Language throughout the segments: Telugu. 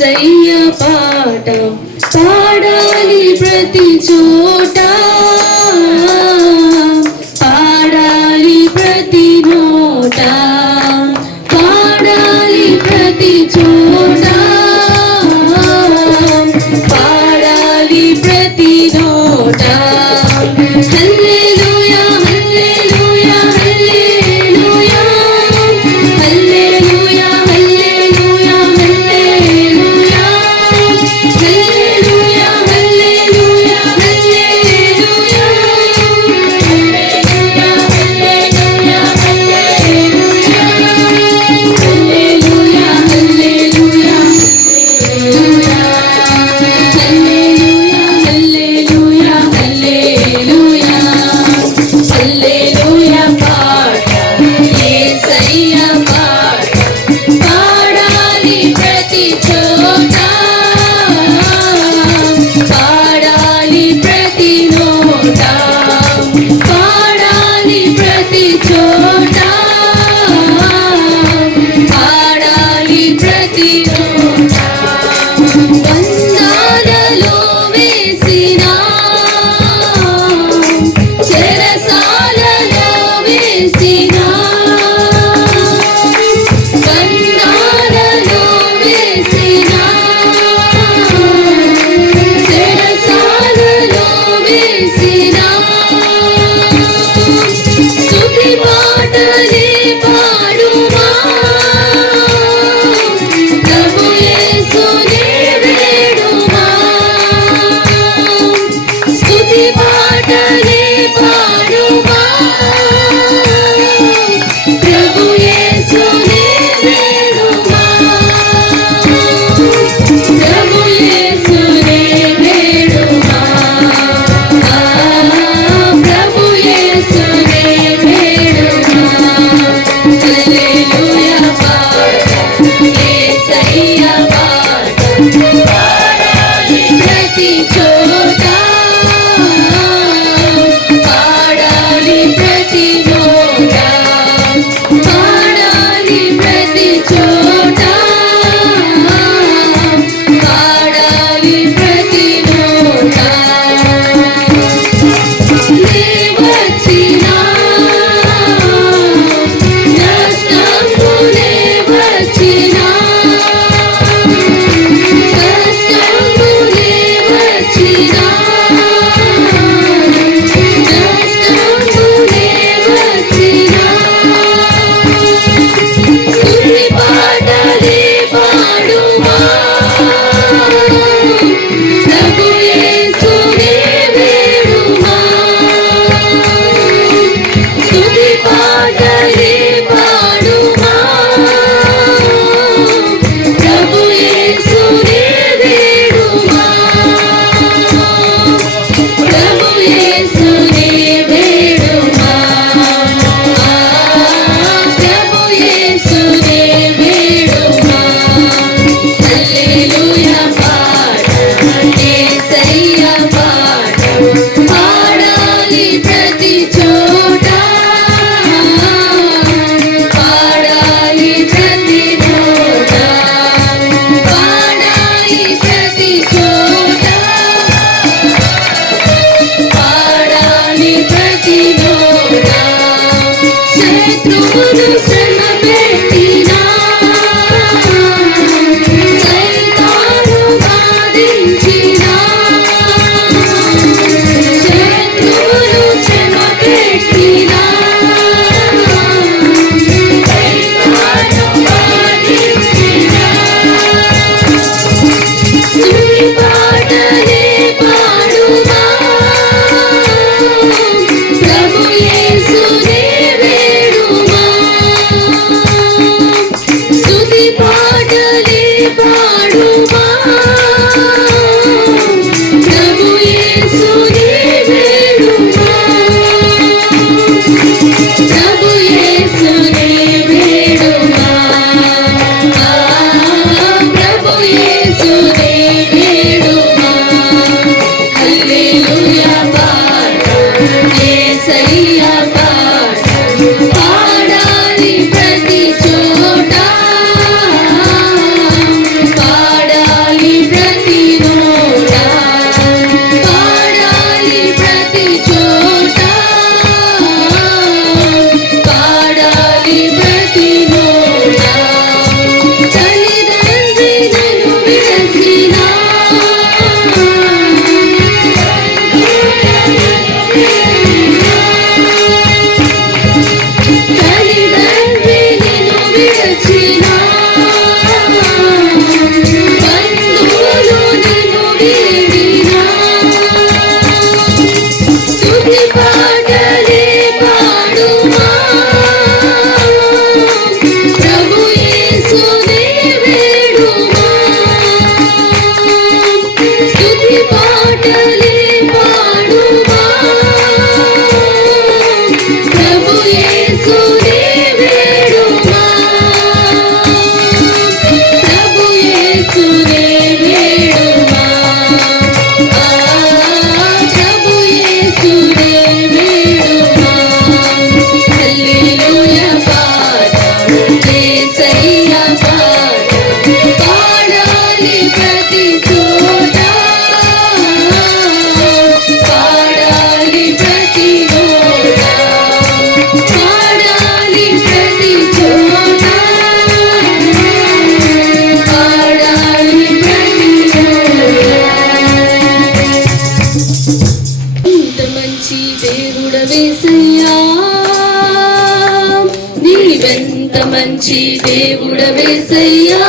యేసయ్య పాట పాడాలి ప్రతి చోట, పాడాలి ప్రతి నోట, పాడాలి ప్రతి చోట, పాడాలి ప్రతి నోట. హల్లెలూయా హల్లెలూయా హల్లెలూయా, హల్లెలూయా హల్లెలూయా హల్లెలూయా, హల్లెలూయా హల్లెలూయా హల్లెలూయా, హల్లెలూయా హల్లెలూయా హల్లెలూయా, హల్లెలూయా హల్లెలూయా హల్లెలూయా, హల్లెలూయా హల్లెలూయా పాట యేసయ్య పాట పాడాలి ప్రతి చోట, పాడాలి ప్రతి నోట, పాడాలి ప్రతి చోట, పాడాలి ప్రతి నోట. బంధాలలో వేసిన, చెరసాలలో వేసిన, బంధాలలో వేసిన, చెరసాలలో వేసిన, స్తుతి పాటలే పాడుమా, ప్రభు యేసునే వేడుమా, స్తుతి పాటలే పాడుమా, ప్రభు యేసునే వేడుమా, ప్రభు యేసునే వేడుమా, ప్రభు యేసునే వేడుమా. హల్లెలూయా పాట యేసయ్య పాట పాడాలి ప్రతి చోట, పాడాలి ప్రతి నోట, పాడాలి ప్రతి చోట, పాడాలి ప్రతి నోట. నే వచ్చినా నష్టంబులే వచ్చినా, కష్టంబులే వచ్చినా, నష్టంబులే వచ్చినా, స్తుతి పాటలే పాడుమా, ప్రభు యేసునే వేడుమా, స్తుతి పాటలే పాడుమా, ప్రభు యేసునే వేడుమా, ప్రభు యేసునే వేడుమా, ప్రభు యేసునే వేడుమా. హల్లెలూయా పాట యేసయ్య పాట పాడాలి ప్రతి చోట, పాడాలి ప్రతి నోట, పాడాలి ప్రతి చోట, పాడాలి ప్రతి నోట. శత్రువులు శ్రమ పెట్టినా, సైతాను బాధించినా, శత్రువులు శ్రమ పెట్టినా, యేసయ్యా నీవెంత మంచి దేవుడవేసయ్యా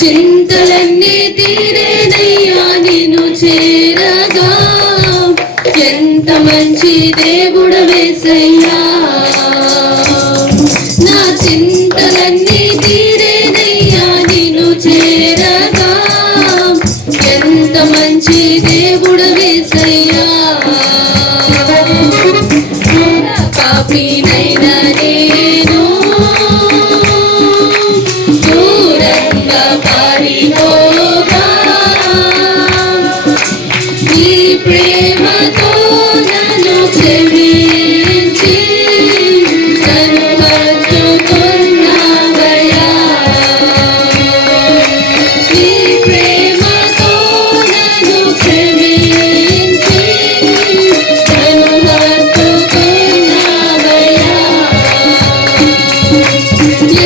చింతలన్నీ తీరేనయ్యా నిన్ను చేరగా ఎంత మంచి దేవుడవేసయ్యా నా చింతలన్నీ తీరేనయ్యా నిన్ను చేరగా ఎంత మంచి దేవుడవేసయ్యా పాపినైనా నేను దూరంగా పారిపోగా నీ ప్రేమతో నన్ను క్షమించి నన్ను హత్తుకున్నావయ్యా నీ ప్రేమతో నన్ను క్షమించి నన్ను హత్తుకున్నావయ్యా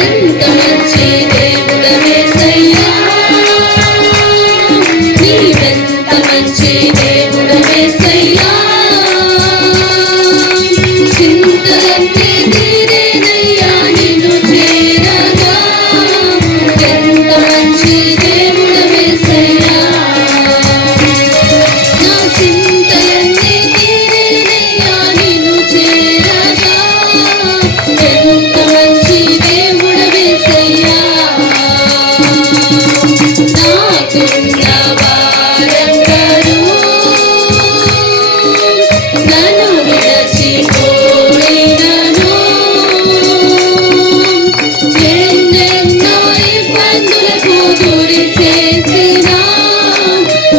ఎంత మంచి దేవుడవేసయ్యా నీవెంత మంచి దేవుడవేసయ్యా చింతలన్నీ తీరేనయ్యా నిన్ను చేరగా ఎంత మంచి దేవుడవేసయ్యా నా చింతలన్నీ తీరేనయ్యా నిన్ను చేరగా ఎంత మంచి దేవుడవేసయ్యా నాకున్న వారందరూ నన్ను విడచిపోయినను ఎన్నెన్నో ఇబ్బందులకు గురి చేసినా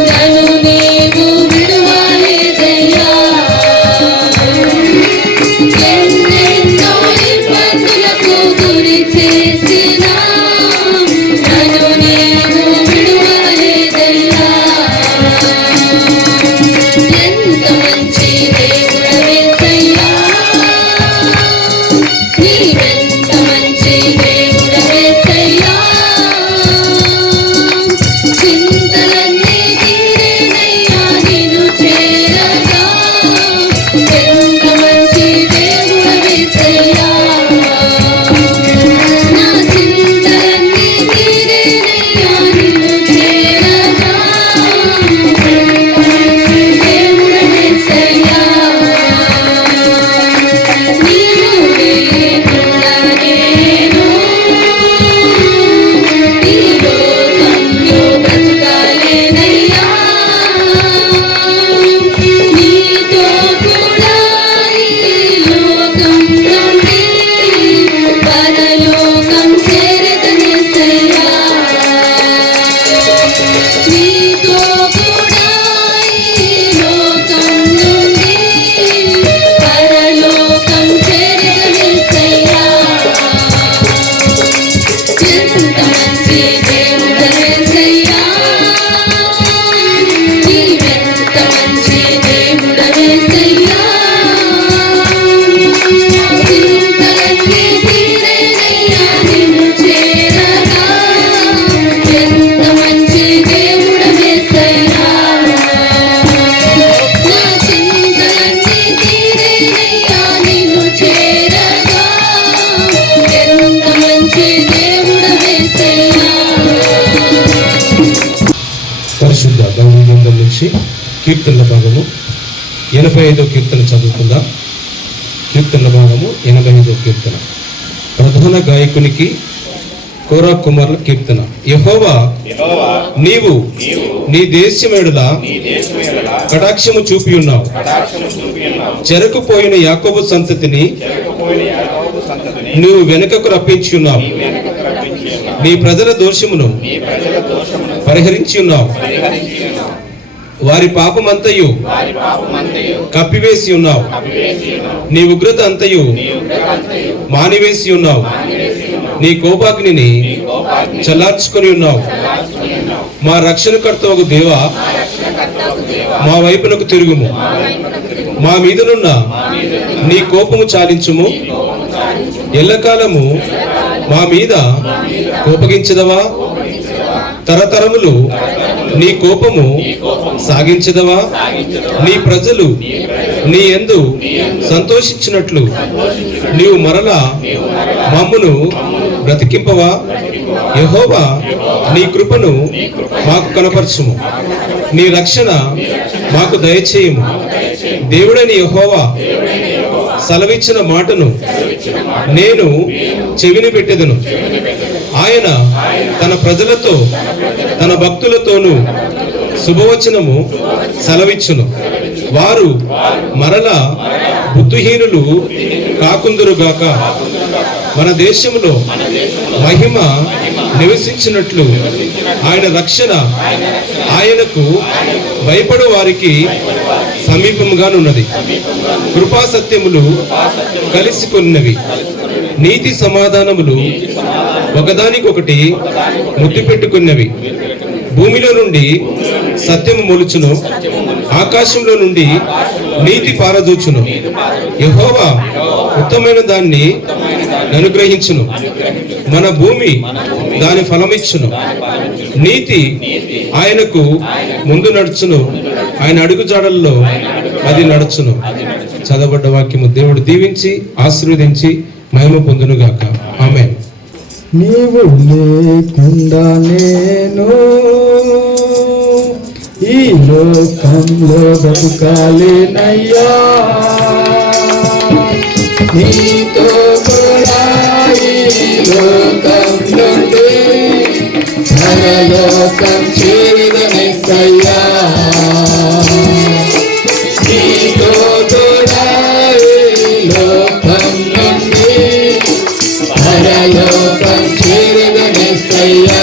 నన్ను నీవు విడువలేదయ్యా ఎన్నెన్నో ఇబ్బందులకు గురి చేసినా నన్ను నీవు విడువలేదయ్యా ఎంత మంచి దేవుడవేసయ్యా నీవెంత మంచి దేవుడవేసయ్యా చింతలన్నీ తీరేనయ్యా నిన్ను చేరగా ఎంత మంచి దేవుడవేసయ్యా నా చింతలన్నీ తీరేనయ్యా నిన్ను చేరగా దేవుడవేసయ్యా నీవు లేకుండా నేను ఈ లోకంలో బ్రతకాలేనయ్యా నీతో కూడా ఈ లోకం నుండి పరలోకం చేరదనేసయ్యా నీతో కూడా ఈ లోకం నుండి పరలోకం చేరదనేసయ్యా ఎంత మంచి దేవుడవేసయ్యా నీవెంత మంచి దేవుడవేసయ్యా చింతలన్నీ తీరేనయ్యా నిన్ను చేరగా ఎంత మంచి దేవుడవేసయ్యా నా చింతలన్నీ తీరేనయ్యా నిన్ను చేరగా ఎంత మంచి దేవుడవేసయ్యా పరిశుద్ధ బైబిల్ గ్రంథం నుంచి కీర్తనల భాగము 85వ కీర్తన చదువుకుందాం. కీర్తనల భాగము 85వ కీర్తన. ప్రధాన గాయకునికి కోరా కుమారుల కీర్తన. యెహోవా నీవు నీ దేశమేడులా కటాక్షము చూపి ఉన్నావు. చెరకుపోయిన యాకోబు సంతతిని నువ్వు వెనుకకు రప్పించి ఉన్నావు. నీ ప్రజల దోషమును పరిహరించి ఉన్నావు. వారి పాపమంతయు కప్పివేసి ఉన్నావు. నీ ఉగ్రత అంతయు మానివేసి ఉన్నావు. నీ కోపాగ్నిని చల్లార్చుకొని ఉన్నావు. మా రక్షణకర్తవగు దేవా, మా వైపునకు తిరుగుము. మా మీదనున్న నీ కోపము చాలించుము. ఎల్లకాలము మా మీద కోపగించదవా? తరతరములు నీ కోపము సాగించదవా? నీ ప్రజలు నీ యందు సంతోషించినట్లు నీవు మరలా మమ్మును బ్రతికింపవా? యెహోవా, నీ కృపను మాకు కనపరచుము, నీ రక్షణ మాకు దయచేయము. దేవుడైన యెహోవా సెలవిచ్చిన మాటను నేను చెవిని పెట్టెదను. ఆయన తన ప్రజలతో తన భక్తులతోనూ శుభవచనము సెలవిచ్చును. వారు మరలా బుద్ధిహీనులు కాకుందురుగాక. మన దేశంలో మహిమ నివసించినట్లు ఆయన రక్షణ ఆయనకు భయపడు వారికి సమీపంగానున్నది. కృపా సత్యములు కలిసి కొన్నవి, నీతి సమాధానములు ఒకదానికొకటి ముద్దు పెట్టుకున్నవి. భూమిలో నుండి సత్యము మొలుచును, ఆకాశంలో నుండి నీతి పారదూచును. యెహోవా ఉత్తమైన దాన్ని అనుగ్రహించును, మన భూమి దాని ఫలమిచ్చును. నీతి ఆయనకు ముందు నడుచును, ఆయన అడుగుజాడల్లో అది నడుచును. చదవబడ్డ వాక్యము దేవుడు దీవించి ఆశీర్వదించి మహిమ పొందునుగాక. ఆమేన్. నీవు లేకుండా నేను ఈ లోకంలో బ్రతకాలేనయ్యా, నీతో కూడా ఈ లోకం నుండి పరలోకం చేరుదనెస్సయ్యా, నీతో కూడా ఈ లోకం నుండి పరలోకం చేరుదనెస్సయ్యా.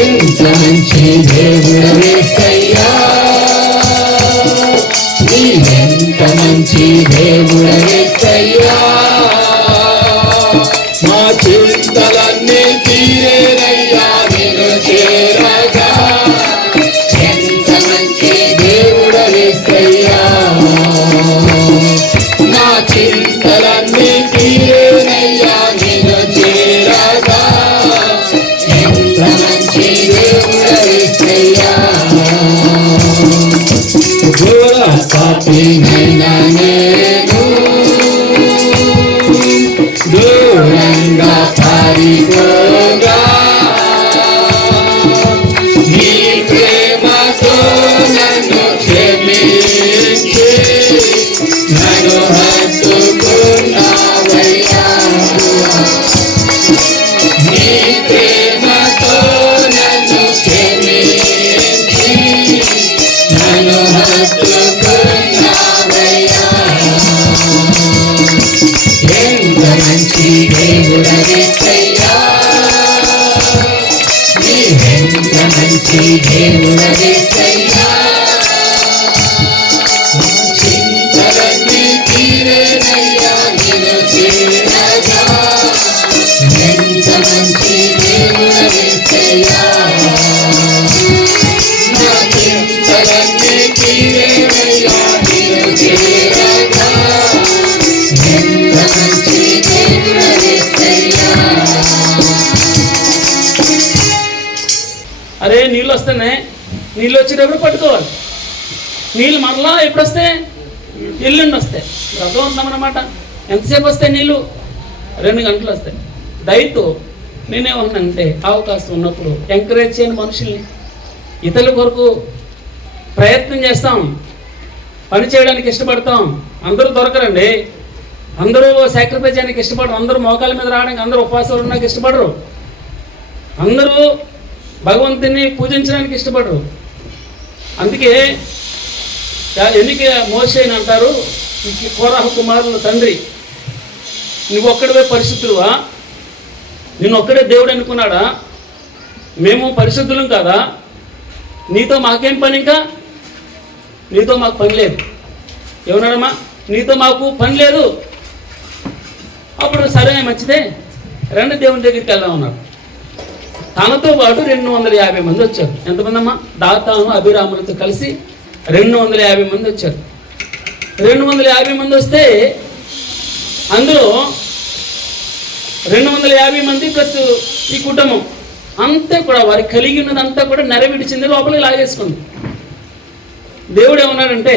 ఎంత మంచి దేవుడవేసయ్యా, నీవెంత మంచి దేవుడవేసయ్యా. మా చింతలన్నీ తీరేనయ్యా నిన్ను చేరగా. ఎంత మంచి దేవుడవేసయ్యా, నా చింతలన్నీ తీరేనయ్యా నిన్ను చేరగా. ఎంత మంచి దేవుడవేసయ్యా. ఘోర పాపినైనా నేను దూరంగా పారిపోగా, నీ ప్రేమతో నన్ను క్షమించి నన్ను హత్తుకున్నావయ్యా. నీ ప్రేమతో నన్ను క్షమించి నన్ను హత్తుకున్నావయ్యా. ఎంత మంచి దేవుడవేసయ్యా, నీవెంత మంచి దేవుడవేసయ్యా. చింతలన్నీ తీరేనయ్యా నిన్ను చేరగా. ఎంత మంచి దేవుడవేసయ్యా, నా చింతలన్నీ తీరేనయ్యా నిన్ను చేరగా. ఎంత మంచి దేవుడవేసయ్యా. అరే నీళ్ళు వస్తేనే నీళ్ళు వచ్చేటప్పుడు పట్టుకోవాలి. నీళ్ళు మరలా ఎప్పుడు వస్తాయి? ఎల్లుండి వస్తాయి. రథం ఉందామన్నమాట. ఎంతసేపు వస్తాయి నీళ్ళు? 2 గంటలు వస్తాయి. దయతో నేనేమన్నానంటే అవకాశం ఉన్నప్పుడు ఎంకరేజ్ చేయని మనుషుల్ని, ఇతరుల కొరకు ప్రయత్నం చేస్తాం, పని చేయడానికి ఇష్టపడతాం. అందరూ దొరకరండి, అందరూ సాక్రిఫైస్ చేయడానికి ఇష్టపడరు, అందరూ మోకాల మీద రావడానికి, అందరూ ఉపవాసాలు ఉండడానికి ఇష్టపడరు, అందరూ భగవంతుని పూజించడానికి ఇష్టపడరు. అందుకే ఎన్నిక మోషే అని అంటారు, కోరహ కుమారుల తండ్రి, నువ్వు ఒక్కడివే పరిశుద్ధులువా? నిన్ను ఒక్కడే దేవుడు అనుకున్నాడా? మేము పరిశుద్ధులం కాదా? నీతో మాకేం పని? ఇంకా నీతో మాకు పని లేదు. ఏమన్నాడమ్మా? నీతో మాకు పని లేదు. అప్పుడు సరే మంచిదే, రెండు దేవుని దగ్గరికి వెళ్దాం అన్నాడు. తనతో పాటు 250 మంది వచ్చారు. ఎంతమంది అమ్మా? దాతాను అభిరాములతో కలిసి 250 మంది వచ్చారు. 250 మంది వస్తే అందులో 250 మంది ప్లస్ ఈ కుటుంబం అంతా కూడా వారికి కలిగి ఉన్నదంతా కూడా నెరవేర్చింది, లోపలికి లాగేసుకుంది. దేవుడు ఏమన్నాడంటే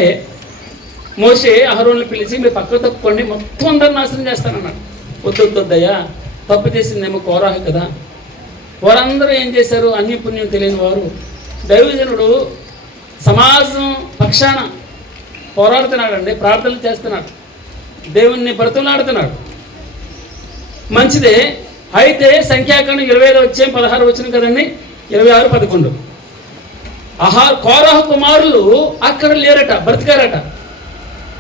మోషే అహరోనుని పిలిచి మీరు పక్కకు తప్పుకోండి, మొత్తం అందరూ నాశనం చేస్తానన్నాడు. వద్దొద్దయ్యా, తప్పు చేసిందేమో కోరాహు కదా. వారందరూ ఏం చేశారు? అన్ని పుణ్యం తెలియని వారు. దైవజనుడు సమాజం పక్షాన పోరాడుతున్నాడండి, ప్రార్థనలు చేస్తున్నాడు, దేవుణ్ణి బ్రతులాడుతున్నాడు. మంచిదే. అయితే సంఖ్యాకాండం 25 వచ్చే 16 వచ్చిన కదండి, 26, 11. కోరాహు కుమారులు అక్కడ లేరట, బ్రతికారట.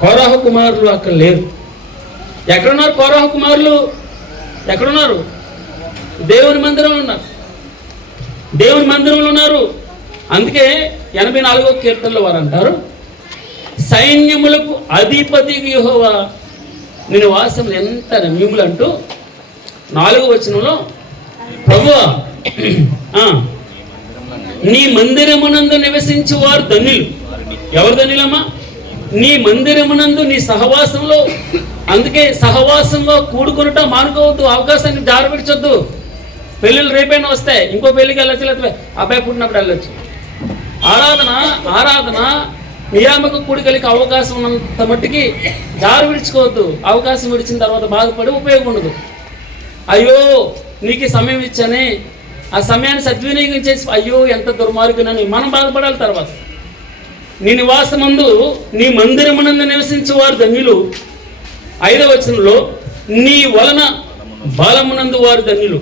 కోరాహు కుమారులు అక్కడ లేరు. ఎక్కడున్నారు కోరాహు కుమారులు? ఎక్కడున్నారు? దేవుని మందిరంలో ఉన్నారు, దేవుని మందిరంలో ఉన్నారు. అందుకే 84వ కీర్తనలో వారు అంటారు, సైన్యములకు అధిపతి యెహోవా నీ నివాసములు ఎంత రమ్యములు అంటూ 4వ వచనంలో, ప్రభువా నీ మందిరమునందు నివసించు వారు ధన్యులు. ఎవరు ధన్యులమ్మా? నీ మందిరమునందు, నీ సహవాసంలో. అందుకే సహవాసంలో కూడుకునట మానుకోవద్దు, అవకాశాన్ని జారబెట్టొద్దు. పెళ్ళిళ్ళు రేపైనా వస్తాయి, ఇంకో పెళ్ళికి వెళ్ళొచ్చు, లేకపోతే అబ్బాయి పుట్టినప్పుడు వెళ్ళొచ్చు. ఆరాధన నియామక కూడికలకి అవకాశం ఉన్నంత మట్టికి జారు విడుచుకోవద్దు. అవకాశం విడిచిన తర్వాత బాధపడి ఉపయోగం ఉండదు. అయ్యో నీకు సమయం ఇచ్చానే, ఆ సమయాన్ని సద్వినియోగం చేసి అయ్యో ఎంత దుర్మార్గునని మనం బాధపడాలి. తర్వాత నీ నివాసమందు, నీ మందిరమునందు నివసించే వారు ధన్యులు. 5వ వచనంలో నీ వలన బలమునందు వారు ధన్యులు.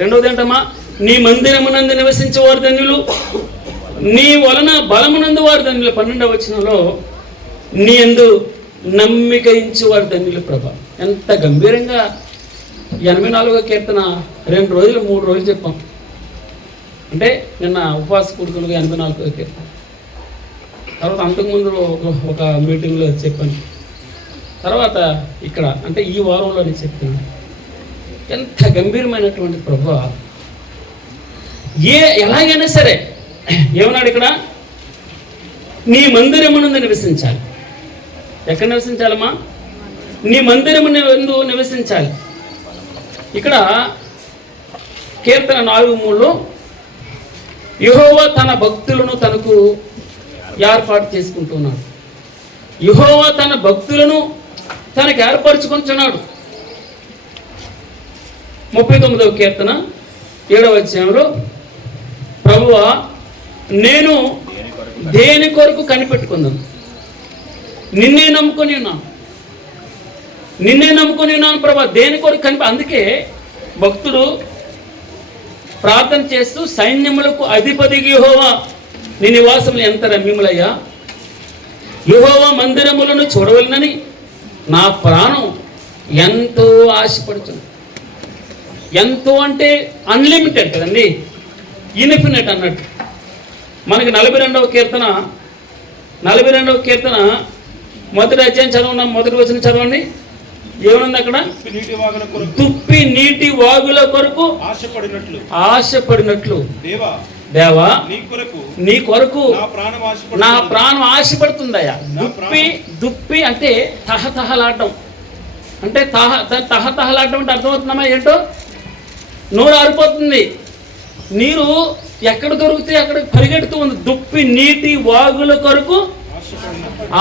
2వది ఏంటమ్మా? నీ మందిరమునందు నివసించే వారు ధన్యులు, నీ వలన బలమునందు వారు ధన్యులు. 12వ వచనంలో నీ యందు నమ్మిక ఇచ్చు వారు ధన్యులు. ప్రభా, ఎంత గంభీరంగా 84వ కీర్తన 2 రోజులు 3 రోజులు చెప్పాం. అంటే నిన్న ఉపవాస కూడుకులుగా 84వ కీర్తన, తర్వాత అంతకుముందు ఒక మీటింగ్లో చెప్పాను, తర్వాత ఇక్కడ అంటే ఈ వారంలో నేను చెప్తాను. ఎంత గంభీరమైనటువంటి ప్రభువా, ఎలాగైనా సరే ఏమన్నాడు ఇక్కడ? నీ మందిరమునందు నివసించాలి. ఎక్కడ నివసించాలమ్మా? నీ మందిరమునందు నివసించాలి. ఇక్కడ కీర్తన 4:3లో యెహోవా తన భక్తులను తనకు ఏర్పాటు చేసుకుంటున్నాడు. యెహోవా తన భక్తులను తనకు ఏర్పరచుకుంటున్నాడు. 39వ కీర్తన 7వ అధ్యాయంలో, ప్రభువా నేను దేని కొరకు కనిపెట్టుకున్నాను? నిన్నే నమ్ముకొని ఉన్నాను ప్రభా. దేని కొరకు అందుకే భక్తుడు ప్రార్థన చేస్తూ సైన్యములకు అధిపతికి యెహోవా నీ నివాసములు ఎంత రమ్యములయ్యా, యెహోవా మందిరములను చూడవలనని నా ప్రాణం ఎంతో ఆశపడుతుంది. ఎంతో అంటే అన్లిమిటెడ్ కదండి, ఇన్ఫినిట్ అన్నట్టు. మనకి 42వ కీర్తన మొదటి అధ్యాయం చదవండి, మొదటి వచనం చదవండి. ఏమనుంది అక్కడ? తుప్పి నీటి వాగుల కొరకు ఆశపడినట్లు దేవా నీ కొరకు నా ప్రాణం ఆశపడుతుందయ్యా. దుప్పి అంటే తహతహలాడటం, అంటే తహతహలాడటం అంటే అర్థమవుతుందమ్మా ఏంటో? నోరు ఆరిపోతుంది, నీరు ఎక్కడ దొరికితే అక్కడ పరిగెడుతూ ఉంది. దుప్పి నీటి వాగుల కొరకు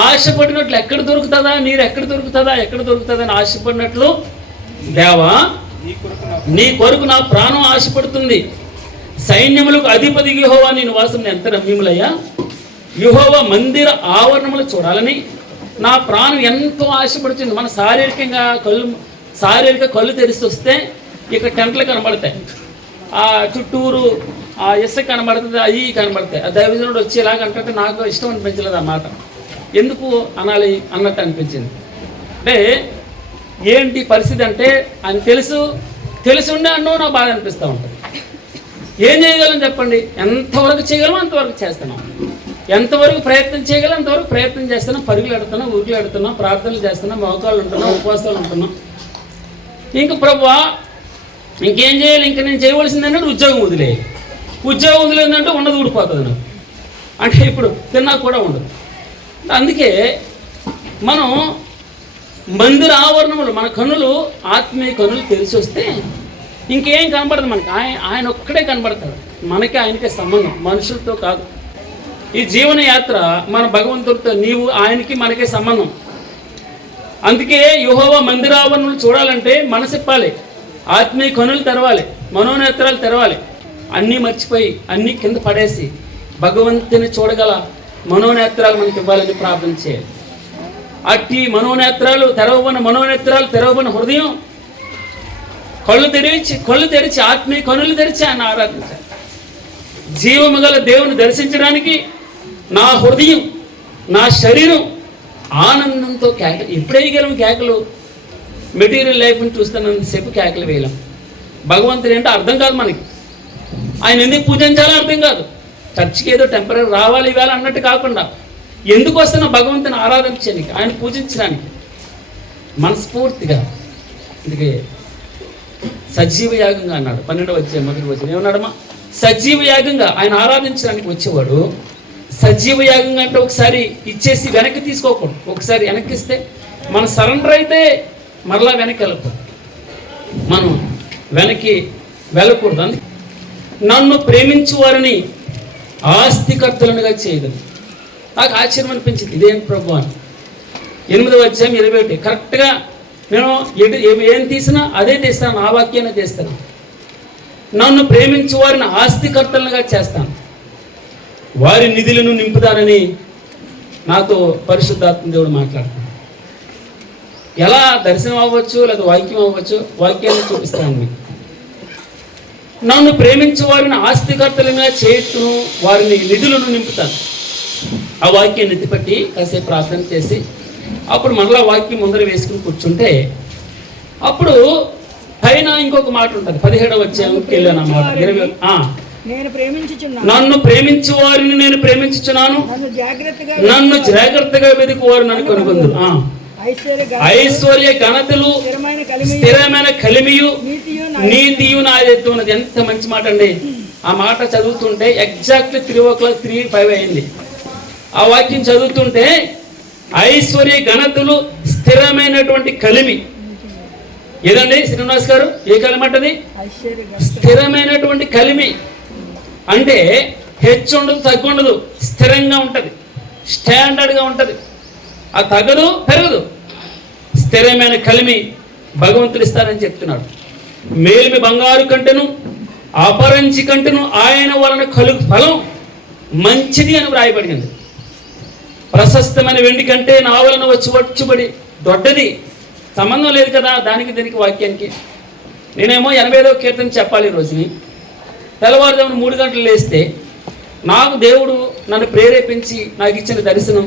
ఆశపడినట్లు. ఎక్కడ దొరుకుతుందా నీరు? ఎక్కడ దొరుకుతుందా అని ఆశపడినట్లు దేవా నీ కొరకు నా ప్రాణం ఆశపడుతుంది. సైన్యములకు అధిపతి యెహోవా నీ నివాసం ఎంత రమ్యములయ్యా. యెహోవా మందిర ఆవరణములు చూడాలని నా ప్రాణం ఎంతో ఆశపడుతుంది. మన శారీరక కళ్ళు తెరిచి వస్తే ఇక టెంట్లు కనబడతాయి, ఆ చుట్టూరు ఆ ఇసుక కనబడుతుంది, అవి కనబడతాయి. ఆ దైవజనుడు వచ్చి ఎలాగంటే నాకు ఇష్టం అనిపించలేదు ఆ మాట, ఎందుకు అనాలి అన్నట్టు అనిపించింది. అంటే ఏంటి పరిస్థితి అంటే ఆయన తెలిసి ఉండే అన్నో నాకు బాధ అనిపిస్తూ ఉంటుంది. ఏం చేయగలం చెప్పండి? ఎంతవరకు చేయగలమో అంతవరకు చేస్తున్నాం, ఎంతవరకు ప్రయత్నం చేయగలం అంతవరకు ప్రయత్నం చేస్తున్నాం. పరుగులు ఎడుతున్నాం, ఊరుకులు ఎడుతున్నాం, ప్రార్థనలు చేస్తున్నాం, మోకాళ్ళు ఉంటున్నాం, ఉపవాసాలు ఉంటున్నాం. ఇంక ప్రభువా ఇంకేం చేయాలి? ఇంక నేను చేయవలసిందంటే ఉద్యోగం వదిలేదంటే ఉన్నది ఊడిపోతుంది నాకు. అంటే ఇప్పుడు తిన్నా కూడా ఉండదు. అందుకే మనం మందిర ఆవరణములు, మన కన్నులు, ఆత్మీయ కన్నులు తెలిసి వస్తే ఇంకేం కనబడదు మనకి. ఆయన ఒక్కడే కనబడతాడు. మనకి ఆయనకే సంబంధం, మనుషులతో కాదు. ఈ జీవన యాత్ర మన భగవంతుడితో, నీవు ఆయనకి మనకే సంబంధం. అందుకే యెహోవా మందిరావరణలు చూడాలంటే మనసిప్పాలి, ఆత్మీయ కనులు తెరవాలి, మనోనేత్రాలు తెరవాలి. అన్నీ మర్చిపోయి అన్నీ కింద పడేసి భగవంతుని చూడగల మనోనేత్రాలు మనకి ఇవ్వాలని ప్రార్థన చేయాలి. అట్టి మనోనేత్రాలు తెరవబడిన హృదయం, కళ్ళు తెరిచి ఆత్మీయ కనులు తెరిచి ఆయన ఆరాధించాలి. జీవము గల దేవుని దర్శించడానికి నా హృదయం, నా శరీరం ఆనందంతో కేకలు. ఎప్పుడు వేయగలం కేకలు? మెటీరియల్ లైఫ్ని చూస్తున్నంతసేపు కేకలు వేయలేం. భగవంతుడు ఏంటో అర్థం కాదు మనకి. ఆయన ఎందుకు పూజించాలో అర్థం కాదు. చర్చికి ఏదో టెంపరీ రావాలి ఇవాళ అన్నట్టు కాకుండా ఎందుకు వస్తున్నా భగవంతుని ఆరాధించడానికి, ఆయన పూజించడానికి మనస్ఫూర్తిగా. అందుకే సజీవ యాగంగా అన్నాడు 12వ అధ్యాయం 1వ వచనం. ఏమన్నాడమ్మా? సజీవ యాగంగా ఆయన ఆరాధించడానికి వచ్చేవాడు. సజీవ యాగంగా అంటే ఒకసారి ఇచ్చేసి వెనక్కి తీసుకోకూడదు. ఒకసారి వెనక్కి ఇస్తే మన సరెండర్ అయితే మరలా వెనక్కి వెళ్ళకూడదు, మనం వెనక్కి వెళ్ళకూడదు. అందుకే నన్ను ప్రేమించు వారిని ఆస్తికర్తలుగా చేయగలను. నాకు ఆశ్చర్యం అనిపించింది, ఇదేంటి ప్రభు అని. 8వ అధ్యాయం 21 కరెక్ట్గా నేను ఏం తీసినా అదే తీస్తాను, ఆ వాక్యాన్ని తీస్తాను. నన్ను ప్రేమించు వారిని ఆస్తికర్తలుగా చేస్తాను, వారి నిధులను నింపుతానని నాతో పరిశుద్ధాత్మ దేవుడు మాట్లాడుతున్నాడు. ఎలా దర్శనం అవ్వచ్చు లేదా వాక్యం అవ్వచ్చు, వాక్యాన్ని చూపిస్తాను మీకు. నన్ను ప్రేమించు వారిని ఆస్తికర్తలుగా చేయును, వారిని నిధులను నింపుతాను. ఆ వాక్యాన్ని ఎత్తిపట్టి కాసేపు ప్రార్థన చేసి అప్పుడు మరలా వాక్యం ముందర వేసుకుని కూర్చుంటే అప్పుడు పైన ఇంకొక మాట ఉంటుంది. 17వ అధ్యాయంకి వెళ్ళాను అన్నమాట. నన్ను ప్రేమించు వారిని నేను ప్రేమించుచున్నాను, నన్ను జాగ్రత్తగా వెతుకు వారు నన్ను కనుగొందురు. ఐశ్వర్య ఘనతలు స్థిరమైన కలిమియు నీతియు నా ఎత్తు ఉన్నది. ఎంత మంచి మాట అండి. ఆ మాట చదువుతుంటే ఎగ్జాక్ట్లీ 3:05 అయింది. ఆ వాక్యం చదువుతుంటే ఐశ్వర్య ఘనతలు స్థిరమైనటువంటి కలిమి. ఏదండి శ్రీనివాస్ గారు, ఏ కలిమి అంటది? స్థిరమైనటువంటి కలిమి అంటే హెచ్చు ఉండదు, తగ్గు ఉండదు, స్థిరంగా ఉంటుంది, స్టాండర్డ్గా ఉంటుంది. ఆ తగ్గదు, పెరగదు. స్థిరమైన కలిమి భగవంతుడు ఇస్తారని చెప్తున్నాడు. మేలిమి బంగారు కంటెను అపరంచి కంటెను ఆయన వలన కలుగు ఫలం మంచిది అని వ్రాయబడింది. ప్రశస్తమైన వెండి కంటే నా వలన వచ్చుబడి దొడ్డది. సంబంధం లేదు కదా దానికి దీనికి వాక్యానికి. నేనేమో 85వ కీర్తన చెప్పాలి ఈ రోజుని. తెల్లవారుజామున 3 గంటలు లేస్తే నాకు దేవుడు నన్ను ప్రేరేపించి నాకు ఇచ్చిన దర్శనం,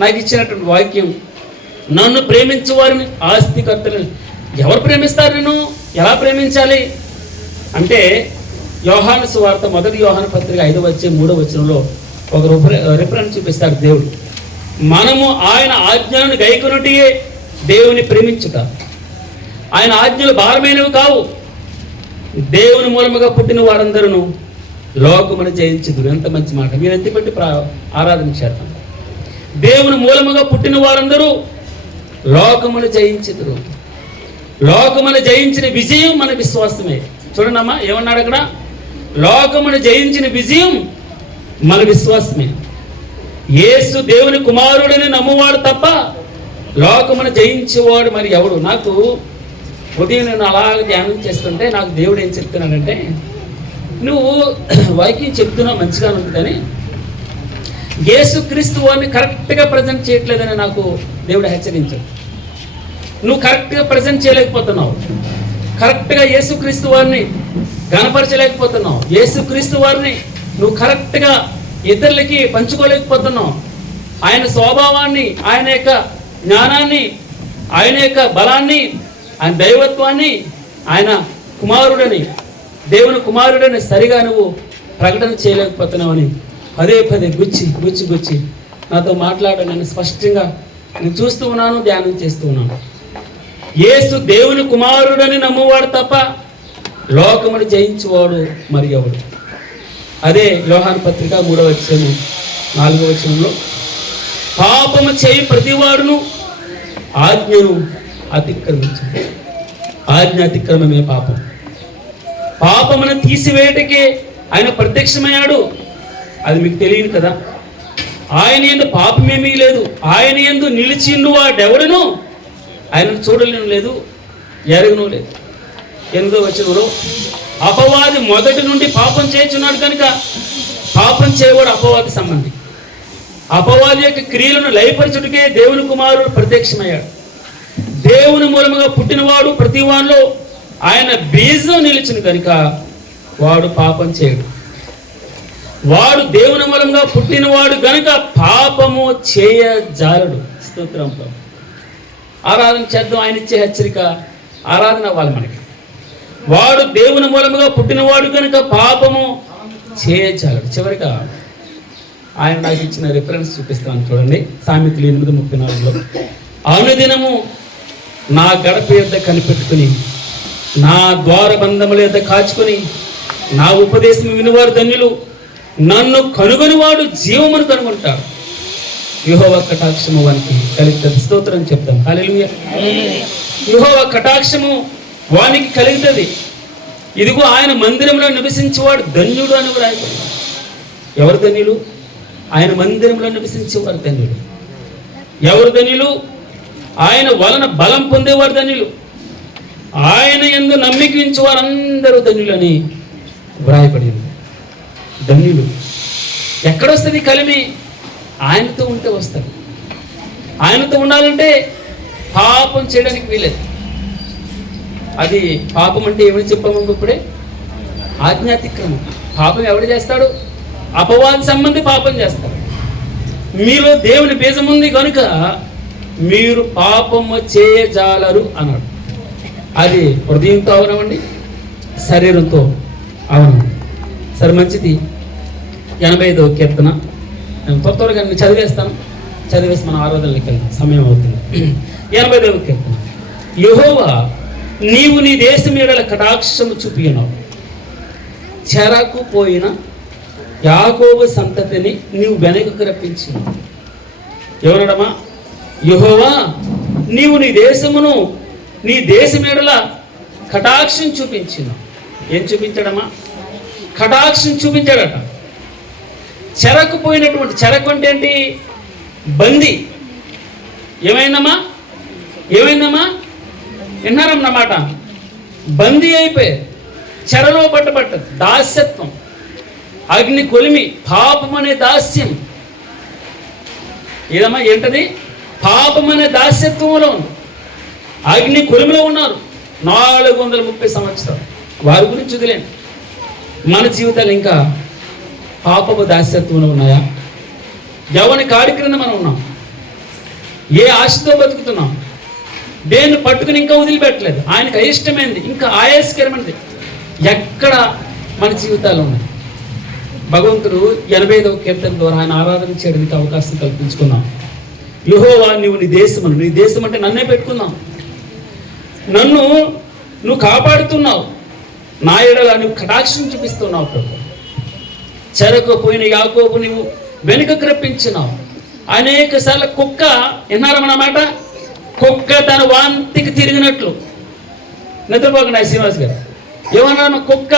నాకు ఇచ్చినటువంటి వాక్యం, నన్ను ప్రేమించు వారిని ఆస్తికర్తలు. ఎవరు ప్రేమిస్తారు? నేను ఎలా ప్రేమించాలి అంటే యోహాను సువార్త 1వ యోహాను పత్రిక 5వ అధ్యాయం 3వ వచనంలో ఒక రిఫరెన్స్ చూపిస్తాడు దేవుడు. మనము ఆయన ఆజ్ఞలను గైకొనుటయే దేవుని ప్రేమించుట. ఆయన ఆజ్ఞలు భారమైనవి కావు. దేవుని మూలముగా పుట్టిన వారందరూ లోకమును జయించుదురు. ఎంత మంచి మాట. మీరు ఎత్తిపెట్టి ఆరాధన చేద్దాం. దేవుని మూలముగా పుట్టిన వారందరూ లోకమును జయించుదురు. లోకమును జయించిన విజయం మన విశ్వాసమే. చూడండమ్మా ఏమన్నాడు అక్కడ? లోకమును జయించిన విజయం మన విశ్వాసమే. యేసు దేవుని కుమారుడిని నమ్మువాడు తప్ప లోకమును జయించేవాడు మరి ఎవడు? నాకు ఉదయం నేను అలాగే ధ్యానం చేస్తుంటే నాకు దేవుడు ఏం చెప్తున్నాడంటే, నువ్వు వాక్యం చెప్తున్నావు మంచిగా ఉంది కానీ యేసుక్రీస్తు వారిని కరెక్ట్గా ప్రజెంట్ చేయట్లేదని నాకు దేవుడు హెచ్చరించాడు. నువ్వు కరెక్ట్గా ప్రజెంట్ చేయలేకపోతున్నావు, కరెక్ట్గా యేసుక్రీస్తు వారిని గణపరచలేకపోతున్నావు, యేసుక్రీస్తు వారిని నువ్వు కరెక్ట్గా ఇతరులకి పంచుకోలేకపోతున్నావు. ఆయన స్వభావాన్ని, ఆయన యొక్క జ్ఞానాన్ని, ఆయన యొక్క బలాన్ని, ఆయన దైవత్వాన్ని, ఆయన కుమారుడని, దేవుని కుమారుడని సరిగా నువ్వు ప్రకటన చేయలేకపోతున్నావని పదే పదే గుచ్చి నాతో మాట్లాడాలని స్పష్టంగా నేను చూస్తూ ఉన్నాను, ధ్యానం చేస్తూ ఉన్నాను. యేసు దేవుని కుమారుడని నమ్మువాడు తప్ప లోకమును జయించువాడు మరి ఎవడు? అదే యోహాను పత్రిక 3వ అధ్యాయం 4వ వచనంలో, పాపము చేయి ప్రతివాడును ఆజ్ఞను అతిక్రమించు. ఆజ్ఞ అతిక్రమమే పాపం. పాపమును తీసివేయటకే ఆయన ప్రత్యక్షమయ్యాడు. అది మీకు తెలియదు కదా. ఆయన యందు పాపమేమీ లేదు. ఆయన యందు నిలిచిండు వాడెవడును ఆయనను చూడలేను లేదు, ఎరగను లేదు. 8వ వచనంలో అపవాది మొదటి నుండి పాపం చేయుచున్నాడు కనుక పాపం చేయవాడు అపవాది సంబంధి. అపవాది యొక్క క్రియలను లయపరచుటకే దేవుని కుమారుడు ప్రత్యక్షమయ్యాడు. దేవుని మూలముగా పుట్టినవాడు ప్రతి వానిలో ఆయన బీజం నిలిచిన కనుక వాడు పాపం చేయడు. వాడు దేవుని మూలంగా పుట్టినవాడు గనుక పాపము చేయజాలడు. స్తోత్రం. ఆరాధన చేద్దాం. ఆయన ఇచ్చే హెచ్చరిక ఆరాధన అవ్వాలి మనకి. వాడు దేవుని మూలముగా పుట్టినవాడు కనుక పాపము చేయజాలడు. చివరిగా ఆయన నాకు ఇచ్చిన రిఫరెన్స్ చూపిస్తాను చూడండి. సామెతలు 8:34లో అనుదినము నా గడప యొద్ద కనిపెట్టుకుని నా ద్వారబంధముల యొద్ద కాచుకొని నా ఉపదేశం వినివారు ధన్యులు, నన్ను కనుగొనివాడు జీవమును కనుగొంటాడు. యెహోవా కటాక్షము వానికి కలుగుతుంది. స్తోత్రం చెప్తాం. హల్లెలూయా. యెహోవా కటాక్షము వానికి కలుగుతుంది. ఇదిగో ఆయన మందిరంలో నివసించేవాడు ధన్యుడు అని రాయబడింది. ఎవరు ధన్యులు? ఆయన మందిరంలో నివసించేవారు ధన్యులు. ఎవరు ధన్యులు? ఆయన వలన బలం పొందేవారు ధన్యులు. ఆయన యందు నమ్మిక ఉంచే వారందరూ ధన్యులని వ్రాయబడింది. ధన్యులు. ఎక్కడొస్తుంది కలిమి? ఆయనతో ఉంటే వస్తుంది. ఆయనతో ఉండాలంటే పాపం చేయడానికి వీలేదు. అది పాపం అంటే ఏమని చెప్పాము ఇప్పుడే? ఆజ్ఞాతిక్రమం. పాపం ఎవడు చేస్తాడు? అపవాది సంబంధి పాపం చేస్తాడు. మీలో దేవుని బీజం ఉంది కనుక మీరు పాపము చేయజాలరు అన్నాడు. అది హృదయంతో అవనవండి, శరీరంతో అవనం. సరే, మంచిది. 85వ కీర్తన నేను త్వరగా చదివేస్తాను. చదివేసి మనం ఆరాధనకి వెళ్తాం, సమయం అవుతుంది. 85వ కీర్తన. యెహోవా నీవు నీ దేశం ఎడల కటాక్షము చూపినావు, చెరకు పోయిన యాకోబు సంతతిని నీవు వెనకకు రప్పించినావు. ఎవరడమా? యెహోవా నీవు నీ దేశమును నీ దేశం ఎడల కటాక్షం చూపించినావు. ఏం చూపించాడమ్మా? కటాక్షం చూపించాడట. చెరకు పోయినటువంటి, చెరకు అంటే ఏంటి? బందీ. ఏమైందమ్మా? ఏమైందమ్మా? విన్నారన్నమాట. బందీ అయిపోయారు, చెరలో పట్టబడ్డది. దాస్యత్వం, అగ్ని కొలిమి, పాపం అనే దాస్యం. ఏదమ్మా? ఏంటది? పాపం అనే దాస్యత్వంలో ఉంది. అగ్ని కొలిమిలో ఉన్నారు 430 సంవత్సరాలు. వారి గురించి వదిలేండి. మన జీవితాలు ఇంకా పాపపు దాస్యత్వంలో ఉన్నాయా? ఎవరి కాడి క్రింద మనం ఉన్నాం? ఏ ఆశతో బతుకుతున్నాం? దేన్ని పట్టుకుని ఇంకా వదిలిపెట్టలేదు. ఆయనకు అయిష్టమైంది, ఇంకా ఆయాస్కరమైనది ఎక్కడ మన జీవితాలు ఉన్నాయి? భగవంతుడు 85వ కీర్తన ద్వారా ఆయన ఆరాధన చేయడానికి అవకాశం కల్పించుకున్నాం. యెహోవా నువ్వు నీ దేశమును, నీ దేశం అంటే నన్నే పెట్టుకున్నావు, నన్ను నువ్వు కాపాడుతున్నావు, నా ఎడల నువ్వు కటాక్షం చూపిస్తున్నావు ప్రభు. చెరకు పోయిన యాకోబు నువ్వు వెనుకకు రప్పించినావు. అనేక సార్లు కుక్క, విన్నారన్నమాట, కుక్క తన వాంతికి తిరిగినట్లు. నిద్రపోకుండా శ్రీనివాస్ గారు ఏమన్నా? కుక్క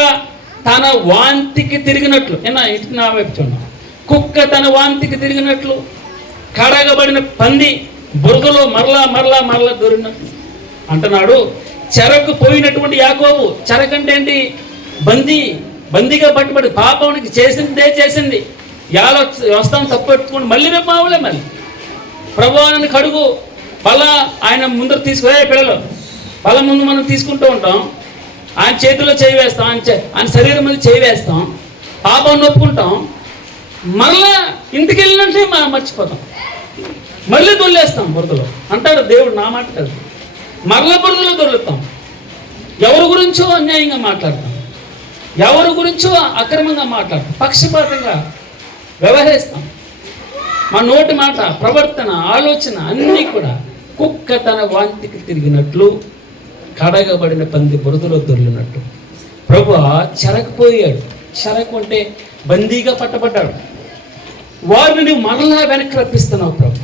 తన వాంతికి తిరిగినట్లు. ఇంటికి నా వైపు చూడండి. కుక్క తన వాంతికి తిరిగినట్లు, కడగబడిన పంది బురదలో మరలా మరలా మరలా దొరికినట్లు అంటున్నాడు. చెరకు పోయినటువంటి యాకోబు. చెరకు అంటే ఏంటి? బందీ. బందీగా పట్టుబడి పాపానికి చేసిందే చేసింది. యాలో వస్తాం తప్పెట్టుకుని మళ్ళీ రేపు మావులే. మళ్ళీ ప్రభువాన్ని కడుగు, పళ్ళ ఆయన ముందర తీసుకునే పిల్లలు పళ్ళ ముందు మనం తీసుకుంటూ ఉంటాం. ఆయన చేతిలో చేయి వేస్తాం, ఆయన శరీరం మీద చేయి వేస్తాం, పాపాన్ని ఒప్పుకుంటాం. మరలా ఇంటికి వెళ్ళినట్టే మనం మర్చిపోతాం, మళ్ళీ దొల్లేస్తాం బురదలో. అంటాడు దేవుడు, నా మాట కాదు. మరల బురదలో దొరుకుతాం. ఎవరి గురించో అన్యాయంగా మాట్లాడతాం, ఎవరి గురించో అక్రమంగా మాట్లాడతాం, పక్షపాతంగా వ్యవహరిస్తాం. మా నోటి మాట, ప్రవర్తన, ఆలోచన అన్నీ కూడా కుక్క తన వాంతికి తిరిగినట్లు, కడగబడిన పంది బురదలో దొర్లినట్టు. ప్రభు చెరకపోయాడు. చెరకు అంటే బందీగా పట్టబడ్డాడు. వారిని నువ్వు మరలా వెనక్కి రప్పిస్తున్నావు ప్రభు.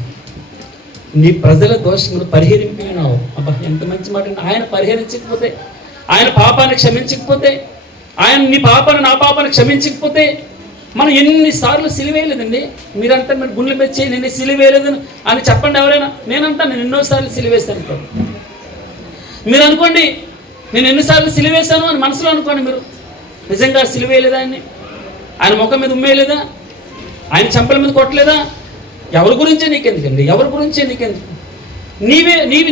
నీ ప్రజల దోషమును పరిహరింపినావు. అబ్బా, ఎంత మంచి మాట! ఆయన పరిహరించకపోతే, ఆయన పాపాన్ని క్షమించకపోతే, ఆయన నీ పాపను నా పాపను క్షమించకపోతే మనం ఎన్నిసార్లు సిలివేయలేదండి. మీరంతా మీరు గుండెల మీద చేయి నేను సిలివేయలేదు అని చెప్పండి ఎవరైనా. నేనంటాను నేను ఎన్నోసార్లు సిలివేస్తాను ఇప్పుడు. మీరు అనుకోండి నేను ఎన్నిసార్లు సిలివేశాను అని మనసులో అనుకోండి. మీరు నిజంగా సిలివేయలేదా ఆయన్ని? ఆయన ముఖం మీద ఉమ్మేయలేదా? ఆయన చెంపల మీద కొట్టలేదా? ఎవరి గురించే నీకెందుకండి? ఎవరి గురించే నీకెందుకు?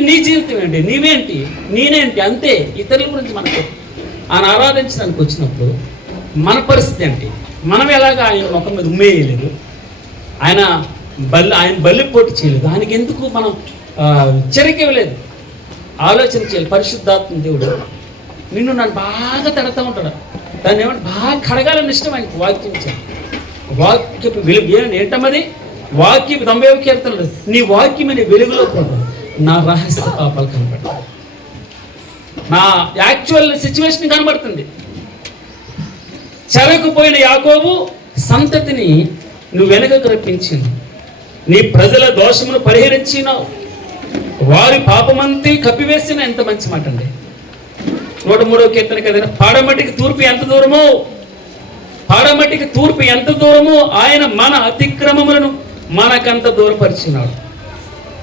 నీ జీవితం ఏంటి? నీవేంటి? నేనేంటి? అంతే. ఇతరుల గురించి మనకు ఆయన ఆరాధించడానికి వచ్చినప్పుడు మన పరిస్థితి ఏంటి? మనం ఎలాగా ఆయన ముఖం మీద ఉమ్మేయలేదు, ఆయన బల్లి పోటీ చేయలేదు, ఆయనకి ఎందుకు మనం చెరకివ్వలేదు? ఆలోచన చేయాలి. పరిశుద్ధాత్మ దేవుడు నిన్ను నన్ను బాగా తడతా ఉంటాడు. దాన్ని ఏమంటే బాగా కడగాలని ఇష్టం ఆయనకి. వాక్యం ఇచ్చాను. వాక్యపు వెలుగు ఏంటమ్మది? వాక్యం 90వ కీర్తనలు, నీ వాక్యం అనే వెలుగులో ప్రభు నా రహస్య పాపాలు కనబడతాయి, నా యాక్చువల్ సిచ్యువేషన్ కనబడుతుంది. చెరకుపోయిన యాకోబు సంతతిని నువ్వు వెనకకు రప్పించింది, నీ ప్రజల దోషమును పరిహరించినావు, వారి పాపమంతా కప్పివేసిన. ఎంత మంచి మాట అండి. 103వ కీర్తన కదా, పాడమట్టికి తూర్పు ఎంత దూరమో, పాడమట్టికి తూర్పు ఎంత దూరమో ఆయన మన అతిక్రమములను మనకంత దూరపరిచినాడు.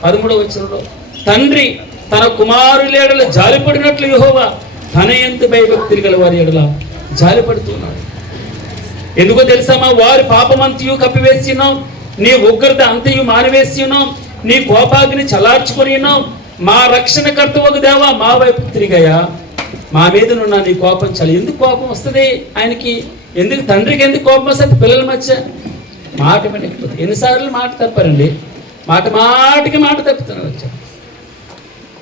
13వ వచనంలో తండ్రి తన కుమారుల ఎడల జాలిపడినట్లు యెహోవా తన యందు భయభక్తులు గల వారి ఎడల జాలిపడుతున్నాడు. ఎందుకో తెలుసామా? వారి పాపమంతయు కప్పివేసినాం, నీ ఉగ్రత అంతయు మానివేసినాం, నీ కోపాగ్ని చలార్చుకుని మా రక్షణకర్త ఒక దేవా మా వైపు తిరిగాయా, మా మీద నున్న నీ కోపం చలి. ఎందుకు కోపం వస్తుంది ఆయనకి? ఎందుకు తండ్రికి ఎందుకు కోపం వస్తుంది? పిల్లల మధ్య మాట పెట్టకపోతే ఎన్నిసార్లు మాట తప్పారండి? మాటికి మాట తప్పుతున్నారు. వచ్చారు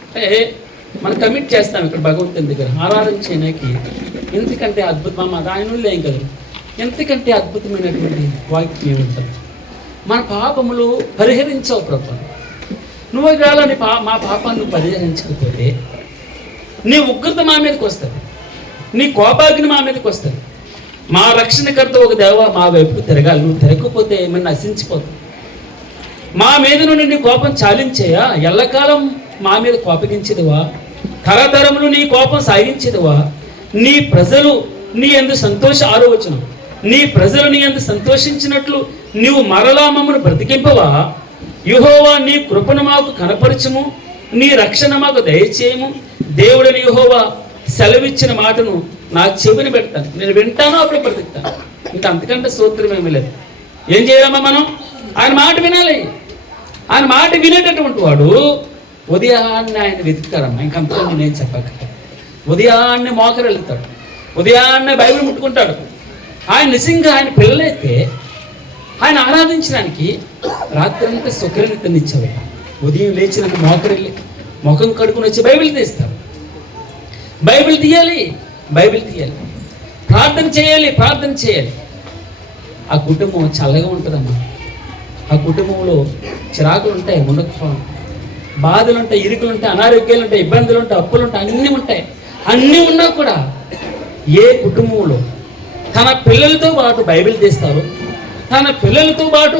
అంటే మనం కమిట్ చేస్తాం ఇక్కడ భగవంతుని దగ్గర ఆరాధన చేయడానికి. ఎందుకంటే అద్భుతం ఆయన ఏం కదా, ఎంతకంటే అద్భుతమైనటువంటి వాక్యం ఏముంటుంది? మన పాపములు పరిహరించవు ప్రభు. నువ్వు ఒకవేళ మా పాపాన్ని నువ్వు పరిహరించకపోతే నీ ఉగ్రత మా మీదకి వస్తుంది, నీ కోపాగ్ని మా మీదకి వస్తుంది. మా రక్షణకర్త ఒక దేవ మా వైపుకు తిరగాలి. నువ్వు తిరగకపోతే ఏమన్నా నశించిపోతుంది. మా మీద నుండి నీ కోపం చాలించేయా? ఎల్లకాలం మా మీద కోపగించేదివా? తరతరములు నీ కోపం సాగించేదివా? నీ ప్రజలు నీ యందు ఆరోచన నీ ప్రజలు నీ యందు సంతోషించినట్లు నీవు మరలా మమ్మను బ్రతికింపవా? యెహోవా నీ కృపను మాకు కనపరచుము, నీ రక్షణ మాకు దయచేయము. దేవుడని యెహోవా సెలవిచ్చిన మాటను నా చెవిని పెడతాను, నేను వింటాను, అప్పుడు బ్రతుకుతాను. ఇంకా అంతకంటే సూత్రం ఏమీ లేదు. ఏం చేయాలమ్మా మనం? ఆయన మాట వినాలి. ఆయన మాట వినేటటువంటి వాడు ఉదయాన్నే ఆయన వెతుకుతాడమ్మా. ఇంకంతలో నేనేం చెప్పక, ఉదయాన్నే మోకరు వెళ్తాడు, ఉదయాన్నే బైబిల్ ముట్టుకుంటాడు. ఆయన నిజంగా ఆయన పిల్లలైతే ఆయన ఆరాధించడానికి రాత్రంతా సుఖనితనిచ్చాడు. ఉదయం లేచినట్టు మోకరెళ్ళి ముఖం కడుకుని వచ్చి బైబిల్ తీస్తాడు. బైబిల్ తీయాలి, ప్రార్థన చేయాలి. ఆ కుటుంబం చల్లగా ఉంటుందమ్మా. ఆ కుటుంబంలో చిరాకులు ఉంటాయి, ఉండకపోవడం, బాధలు ఉంటాయి, ఇరుకులు ఉంటాయి, అనారోగ్యాలు ఉంటాయి, ఇబ్బందులు ఉంటాయి, అప్పులు ఉంటాయి, అన్నీ ఉంటాయి. అన్నీ ఉన్నా కూడా ఏ కుటుంబంలో తన పిల్లలతో పాటు బైబిల్ తీస్తారో, తన పిల్లలతో పాటు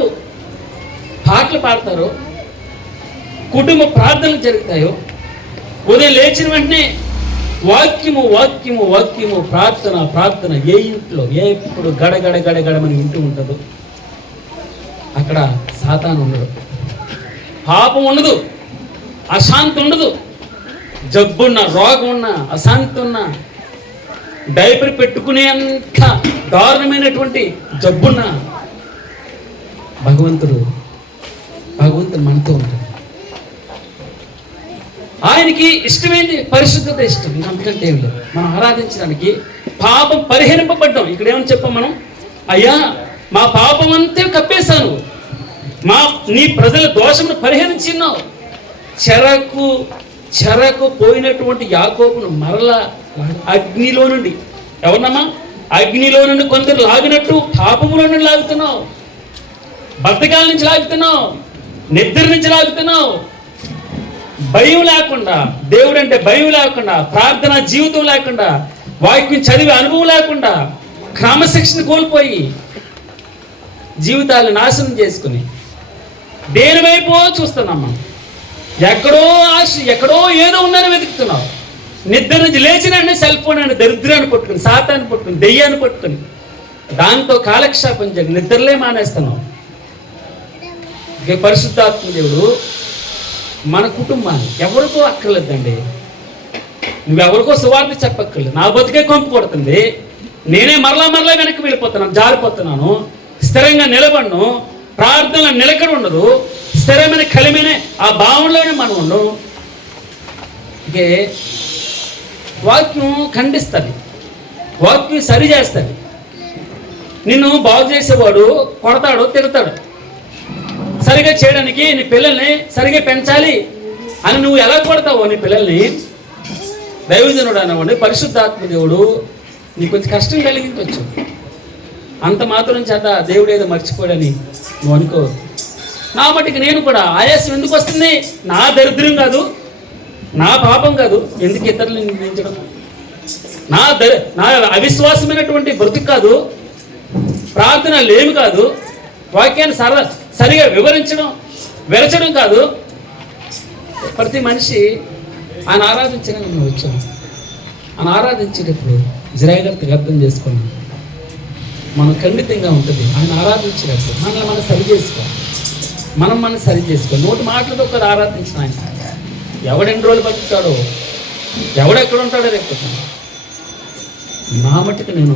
పాటలు పాడతారో, కుటుంబ ప్రార్థనలు జరుగుతాయో, ఉదయం లేచిన వెంటనే వాక్యము ప్రార్థన ఏ ఇంట్లో ఎప్పుడు గడమని వింటూ ఉంటుందో అక్కడ సాతాను ఉండడు, పాపం ఉండదు, అశాంతి ఉండదు. జబ్బున్న, రోగం ఉన్న, అశాంతి ఉన్న, డైపర్ పెట్టుకునేంత దారుణమైనటువంటి జబ్బున్న భగవంతుడు మనతో ఉంటాడు. ఆయనకి ఇష్టమైంది పరిశుద్ధత ఇష్టం. అందుకంటే ఏం లేదు. మనం ఆరాధించడానికి పాపం పరిహరింపబడ్డాం. ఇక్కడ ఏమని చెప్పాం మనం? అయ్యా మా పాపం అంతే కప్పేశాను, నీ ప్రజల దోషమును పరిహరించినావు. చెరకు పోయినటువంటి యాకోబును మరలా అగ్నిలో నుండి, ఎవరమ్మా? అగ్నిలో నుండి కొందరు లాగినట్టు పాపములో నుండి లాగుతున్నావు, బద్ధకాల నుంచి లాగుతున్నావు, నిద్ర నుంచి లాగుతున్నావు. భయం లేకుండా, దేవుడు అంటే భయం లేకుండా, ప్రార్థన జీవితం లేకుండా, వాక్యం చదివే అనుభవం లేకుండా, క్రమశిక్షణ కోల్పోయి జీవితాలు నాశనం చేసుకుని దేనివైపో చూస్తున్నాం మనం. ఎక్కడో ఆశ, ఎక్కడో ఏదో ఉందని వెతుకుతున్నావు. నిద్ర నుంచి లేచిన సెల్ ఫోన్ అని దరిద్రాన్ని పట్టుకుని, సాతాన్ని పట్టుకుని, దెయ్యాన్ని పట్టుకుని దాంతో కాలక్షేపం చేయండి, నిద్రలే మానేస్తున్నాం. పరిశుద్ధాత్మ దేవుడు మన కుటుంబాన్ని ఎవరికో అక్కర్లేదండి. నువ్వెవరికో సువార్త చెప్పక్కర్లేదు. నా బతికే కొంపు కొడుతుంది, నేనే మరలా వెనక్కి వెళ్ళిపోతున్నాను, జారిపోతున్నాను, స్థిరంగా నిలబడను, ప్రార్థనలో నిలకడ ఉండదు, స్థిరమైన కలిమైన ఆ భావంలోనే మనం ఉండవు. ఇంకే వాక్యం ఖండిస్తుంది, వాక్యం సరి చేస్తుంది. నిన్ను బాగు చేసేవాడు కొడతాడు, తిడతాడు. సరిగా చేయడానికి నీ పిల్లల్ని సరిగా పెంచాలి అని నువ్వు ఎలా కొడతావో నీ పిల్లల్ని, దైవజనుడు అనేవాడు పరిశుద్ధాత్మ దేవుడు నీకు కొంచెం కష్టం కలిగించవచ్చు. అంత మాత్రం చేత దేవుడు ఏదో మర్చిపోడని నువ్వు అనుకో. నా మటుకు నేను కూడా ఆయాసం ఎందుకు వస్తుంది? నా దరిద్రం కాదు, నా పాపం కాదు, ఎందుకు ఇతరులను నిందించడం, నా అవిశ్వాసమైనటువంటి బ్రతుకు కాదు, ప్రార్థన లేమి కాదు, వాక్యాన్ని సరిగా వివరించడం వెరచడం కాదు. ప్రతి మనిషి ఆయన ఆరాధించడానికి మనం వచ్చాం. ఆయన ఆరాధించేటప్పుడు జాగ్రత్తగా అర్థం చేసుకోండి, మనం ఖండితంగా ఉంటుంది. ఆయన ఆరాధించేటప్పుడు మనం సరి చేసుకోవాలి, మనం సరి చేసుకోవాలి. నోటి మాటలతో ఒకరు ఆరాధించిన ఆయన ఎవడెన్ని రోజులు బతుకుతాడో, ఎవడెక్కడ ఉంటాడో రేపు. నా మట్టుకు నేను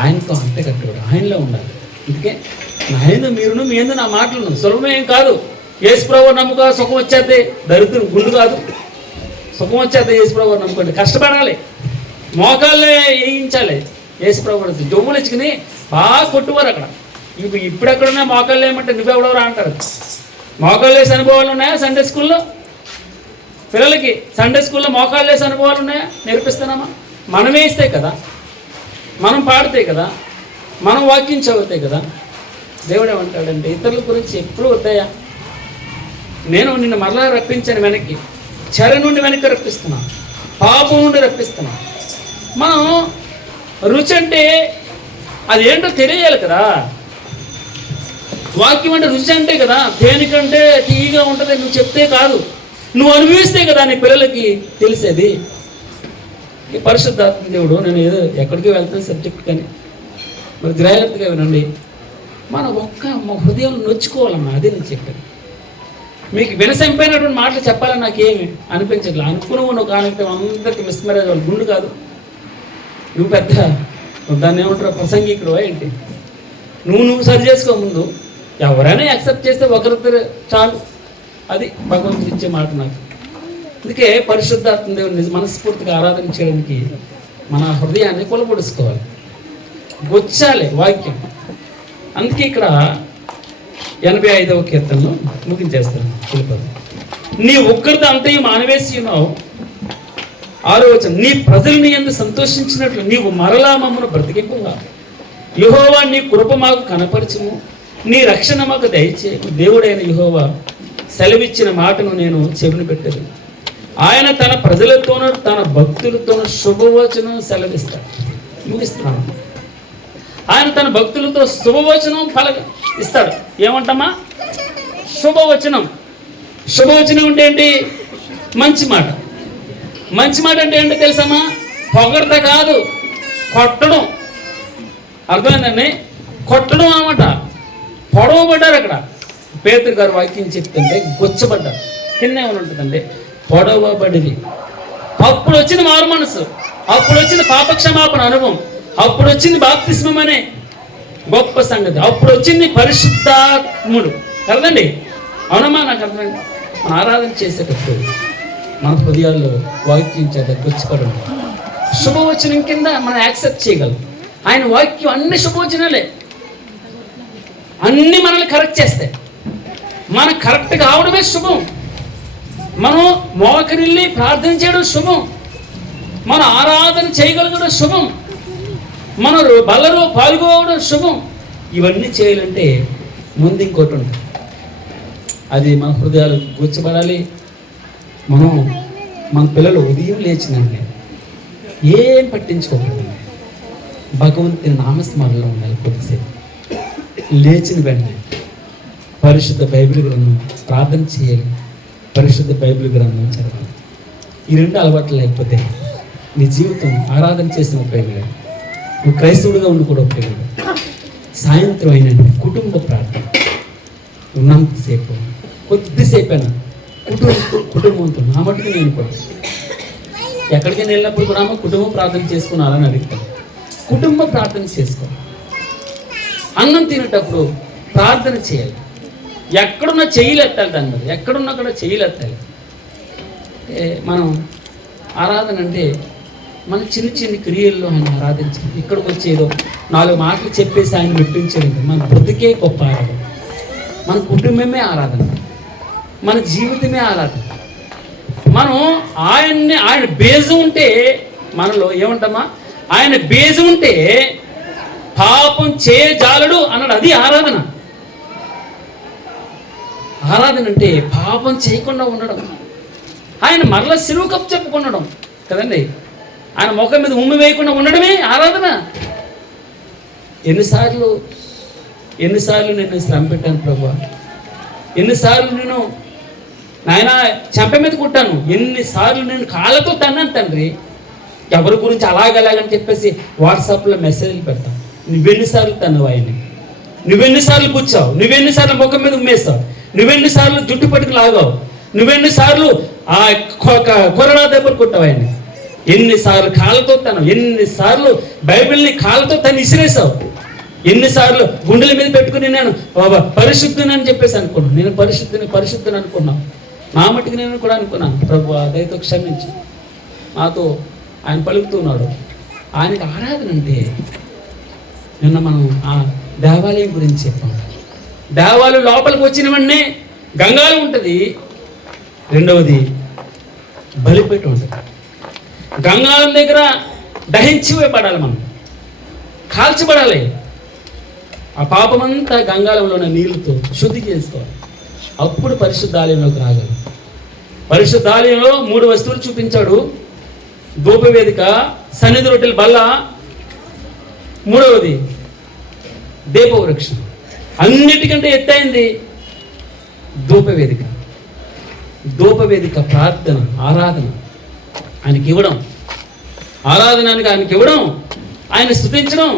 ఆయనతో అంతే కట్టుకోడు, ఆయనలో ఉండాలి. అందుకే ఆయన మీరును మీ ఎందు నా మాటలను సులభమేం కాదు. యేసుప్రభువు నమ్ముకో సుఖం వచ్చేది, దరిద్రం గుండు కాదు, సుఖం వచ్చేది. యేసుప్రభువు నమ్ముకోండి, కష్టపడాలి, మోకాళ్ళే వేయించాలి. యేసుప్రభువు జొమ్ములు ఇచ్చుకుని బాగా కొట్టువారు అక్కడ. ఇప్పుడు ఎక్కడున్నాయి మోకాళ్ళు ఏమంటే నువ్వెవడవరా అంటారు. మోకాళ్ళు వేసే అనుభవాలు ఉన్నాయా సండే స్కూల్లో? పిల్లలకి సండే స్కూల్లో మోకాళ్ళు వేసే అనుభవాలు ఉన్నాయా? నేర్పిస్తున్నామా? మనమే ఇస్తే కదా, మనం పాడితే కదా, మనం వాక్యం చదివితే కదా. దేవుడు ఏమంటాడంటే ఇతరుల గురించి ఎప్పుడు వద్దాయా, నేను నిన్ను మరలా రప్పించాను వెనక్కి, చెర నుండి వెనక్కి రప్పిస్తున్నా, పాపం నుండి రప్పిస్తున్నా. మనం రుచి అంటే అది ఏంటో తెలియాలి కదా. వాక్యం అంటే రుచి అంటే కదా, దేనికంటే తీయగా ఉంటుంది నువ్వు చెప్తే కాదు, నువ్వు అనుభవిస్తే కదా నీ పిల్లలకి తెలిసేది. ఈ పరిశుద్ధాత్మ దేవుడు, నేను ఏదో ఎక్కడికి వెళ్తాను సబ్జెక్ట్ కానీ మరి జాగ్రత్తగా వినండి. మన హృదయం నొచ్చుకోవాలమ్మా, అదే నేను చెప్పాను. మీకు వినసంపైనటువంటి మాటలు చెప్పాలని నాకేమి అనిపించట్లేదు. అనుకున్నావు నువ్వు కానివ్వండి, అందరికీ మిస్మరేజ్ వాళ్ళు గుండు కాదు. నువ్వు పెద్ద దాన్ని ఏమంటారు ప్రసంగికుడు ఏంటి? నువ్వు సరి చేసుకో ముందు. ఎవరైనా యాక్సెప్ట్ చేస్తే ఒకరిద్దరు చాలు, అది భగవంతుడు ఇచ్చే మాట నాకు. అందుకే పరిశుద్ధాత్మ దేవుని మనస్ఫూర్తిగా ఆరాధన చేయడానికి మన హృదయాన్ని కొలపొడుచుకోవాలి, గొచ్చాలి వాక్యం. అందుకే ఇక్కడ 85వ కీర్తనలో ముగించేస్తాను. వెళ్ళిపోతాను. నీ ఉగ్రత అంతయు మానవేసి ఉన్నావు. 6వ వచనం, నీ ప్రజల్ని యందు సంతోషించినట్లు నీవు మరలా మమ్మను బ్రతికింపుగా. యెహోవా నీ కృప మాకు కనపరచుము, నీ రక్షణ మాకు దయచేయము. దేవుడైన యెహోవా సెలవిచ్చిన మాటను నేను చెవిని పెట్టదు. ఆయన తన ప్రజలతోనూ తన భక్తులతోనూ శుభవచనం సెలవిస్తాడు. ముగిస్తున్నాను. ఆయన తన భక్తులతో శుభవచనం ఇస్తాడు. ఏమంటామా? శుభవచనం. శుభవచనం అంటే ఏంటి? మంచి మాట. మంచి మాట అంటే ఏంటో తెలుసమ్మా? పొగడత కాదు, కొట్టడం. అర్థమైందండి? కొట్టడం అన్నమాట. పొడవబడ్డారు అక్కడ. పేతురు గారు వాక్యం చెప్తుంటే గొచ్చబడ్డారు. కింద ఏమైనా ఉంటుందండి? పొడవబడివి. అప్పుడు వచ్చిన మారు మనసు, అప్పుడు వచ్చిన పాపక్షమాపణ అనుభవం, అప్పుడు వచ్చింది బాప్తిస్మం అనే గొప్ప సంగతి, అప్పుడు వచ్చింది పరిశుద్ధాత్ముడు. కదండి? అవునమ్మా? నాకు అర్థమైంది. మనం ఆరాధన చేసేటప్పుడు మన హృదయాల్లో వాక్యం చేత గొచ్చపడం, శుభవచనం కింద మనం యాక్సెప్ట్ చేయగలం. ఆయన వాక్యం అన్ని శుభవచనాలే, అన్ని మనల్ని కరెక్ట్ చేస్తాయి. మనం కరెక్ట్ కావడమే శుభం. మనం మోకరిల్లి ప్రార్థన చేయడం శుభం, మనం ఆరాధన చేయగలగడం శుభం, మన బలలో పాల్గొవడం శుభం. ఇవన్నీ చేయాలంటే ముందు ఇంకోటి ఉంటుంది, అది మన హృదయాలు కూర్చబడాలి. మన పిల్లలు ఉదయం లేచినండి ఏం పట్టించుకోకండి, భగవంతుని నామస్మరణలో ఉండాలి. కొద్దిసేపు లేచిన వెంటనే పరిశుద్ధ బైబిల్ గ్రంథం ప్రార్థన చేయాలి, పరిశుద్ధ బైబిల్ గ్రంథం చదవాలి. ఈ రెండు అలవాట్లు లేకపోతే నీ జీవితం ఆరాధన చేసిన ఉపయోగం లేదు. నువ్వు క్రైస్తవుడిగా ఉండి కూడా ఉపయోగం లేదు. సాయంత్రం అయినండి కుటుంబ ప్రార్థన ఉన్నంతసేపు కొద్దిసేపు అయినా కుటుంబంతో నా మట్టుకు నేను కూడా ఎక్కడికైనా వెళ్ళినప్పుడు కూడా కుటుంబం ప్రార్థన చేసుకున్నారని అడుగుతాను. కుటుంబ ప్రార్థన చేసుకో. అన్నం తినేటప్పుడు ప్రార్థన చేయాలి. ఎక్కడున్నా చెయ్యిలు ఎత్తాలి. దాని మీద ఎక్కడున్నా కూడా చెయ్యిలు ఎత్తాలి. మనం ఆరాధన అంటే మన చిన్న చిన్న క్రియల్లో ఆయన ఆరాధించాలి. ఇక్కడికి వచ్చేదో 4 మాటలు చెప్పేసి ఆయన మెప్పించేది మన బ్రతికే గొప్ప ఆరాధన. మన కుటుంబమే ఆరాధన, మన జీవితమే ఆరాధన. మనం ఆయన బేజు ఉంటే మనలో ఏమంటామా, ఆయన బేజు ఉంటే పాపం చేయజాలడు అన్నాడు. అది ఆరాధన. ఆరాధన అంటే పాపం చేయకుండా ఉండడం, ఆయన మరల సిలువ కప్పు చెప్పుకుండడం కదండి. ఆయన ముఖం మీద ఉమ్మి వేయకుండా ఉండడమే ఆరాధన. ఎన్నిసార్లు నేను శ్రమ పెట్టాను ప్రభువా, ఎన్నిసార్లు నేను నాయన చెంప మీద కొట్టాను, ఎన్నిసార్లు నేను కాళ్ళతో తన్నాను తండ్రి. ఎవరి గురించి అలాగని చెప్పేసి వాట్సాప్లో మెసేజ్లు పెడతాను. నువ్వెన్నిసార్లు తన్నావు ఆయన్ని, నువ్వెన్నిసార్లు కూర్చావు, నువ్వెన్నిసార్లు ముఖం మీద ఉమ్మేస్తావు, నువ్వెన్నిసార్లు జుట్టు పట్టుకు లాగావు, నువ్వెన్నిసార్లు ఆ కొరడా దెబ్బలు కొట్టావు ఆయన్ని, ఎన్నిసార్లు కాళ్ళతో తన్నావు, ఎన్నిసార్లు బైబిల్ని కాళ్ళతో తను ఇసిరేసావు, ఎన్నిసార్లు గుండెల మీద పెట్టుకుని నేను పరిశుద్ధుని అని చెప్పేసి అనుకున్నాను. నేను పరిశుద్ధుని అనుకున్నాను. నా మట్టుకు నేను కూడా అనుకున్నాను. ప్రభు దయతో క్షమించు. నాతో ఆయన పలుకుతున్నాడు. ఆయనకి ఆరాధన అంటే నిన్న మనం ఆ దేవాలయం గురించి చెప్పాం. దేవాలయం లోపలికి వచ్చిన వెంటనే గంగాలు ఉంటుంది, రెండవది బలిపేట ఉంటుంది. గంగాళం దగ్గర దహించివేయబడాలి, మనం కాల్చబడాలి. ఆ పాపమంతా గంగాళంలో ఉన్న నీళ్ళతో శుద్ధి చేసుకోవాలి. అప్పుడు పరిశుద్ధాలయంలోకి రాగలరు. పరిశుద్ధాలయంలో 3 వస్తువులు చూపించాడు. ధూపవేదిక, సన్నిధి రొట్టెల బల్ల, మూడవది దీపవృక్షం. అన్నిటికంటే ఎత్తైంది ధూపవేదిక. ధూపవేదిక ప్రార్థన, ఆరాధన ఆయనకి ఇవ్వడం, ఆరాధనానికి ఆయనకి ఇవ్వడం, ఆయన స్తుతించడం,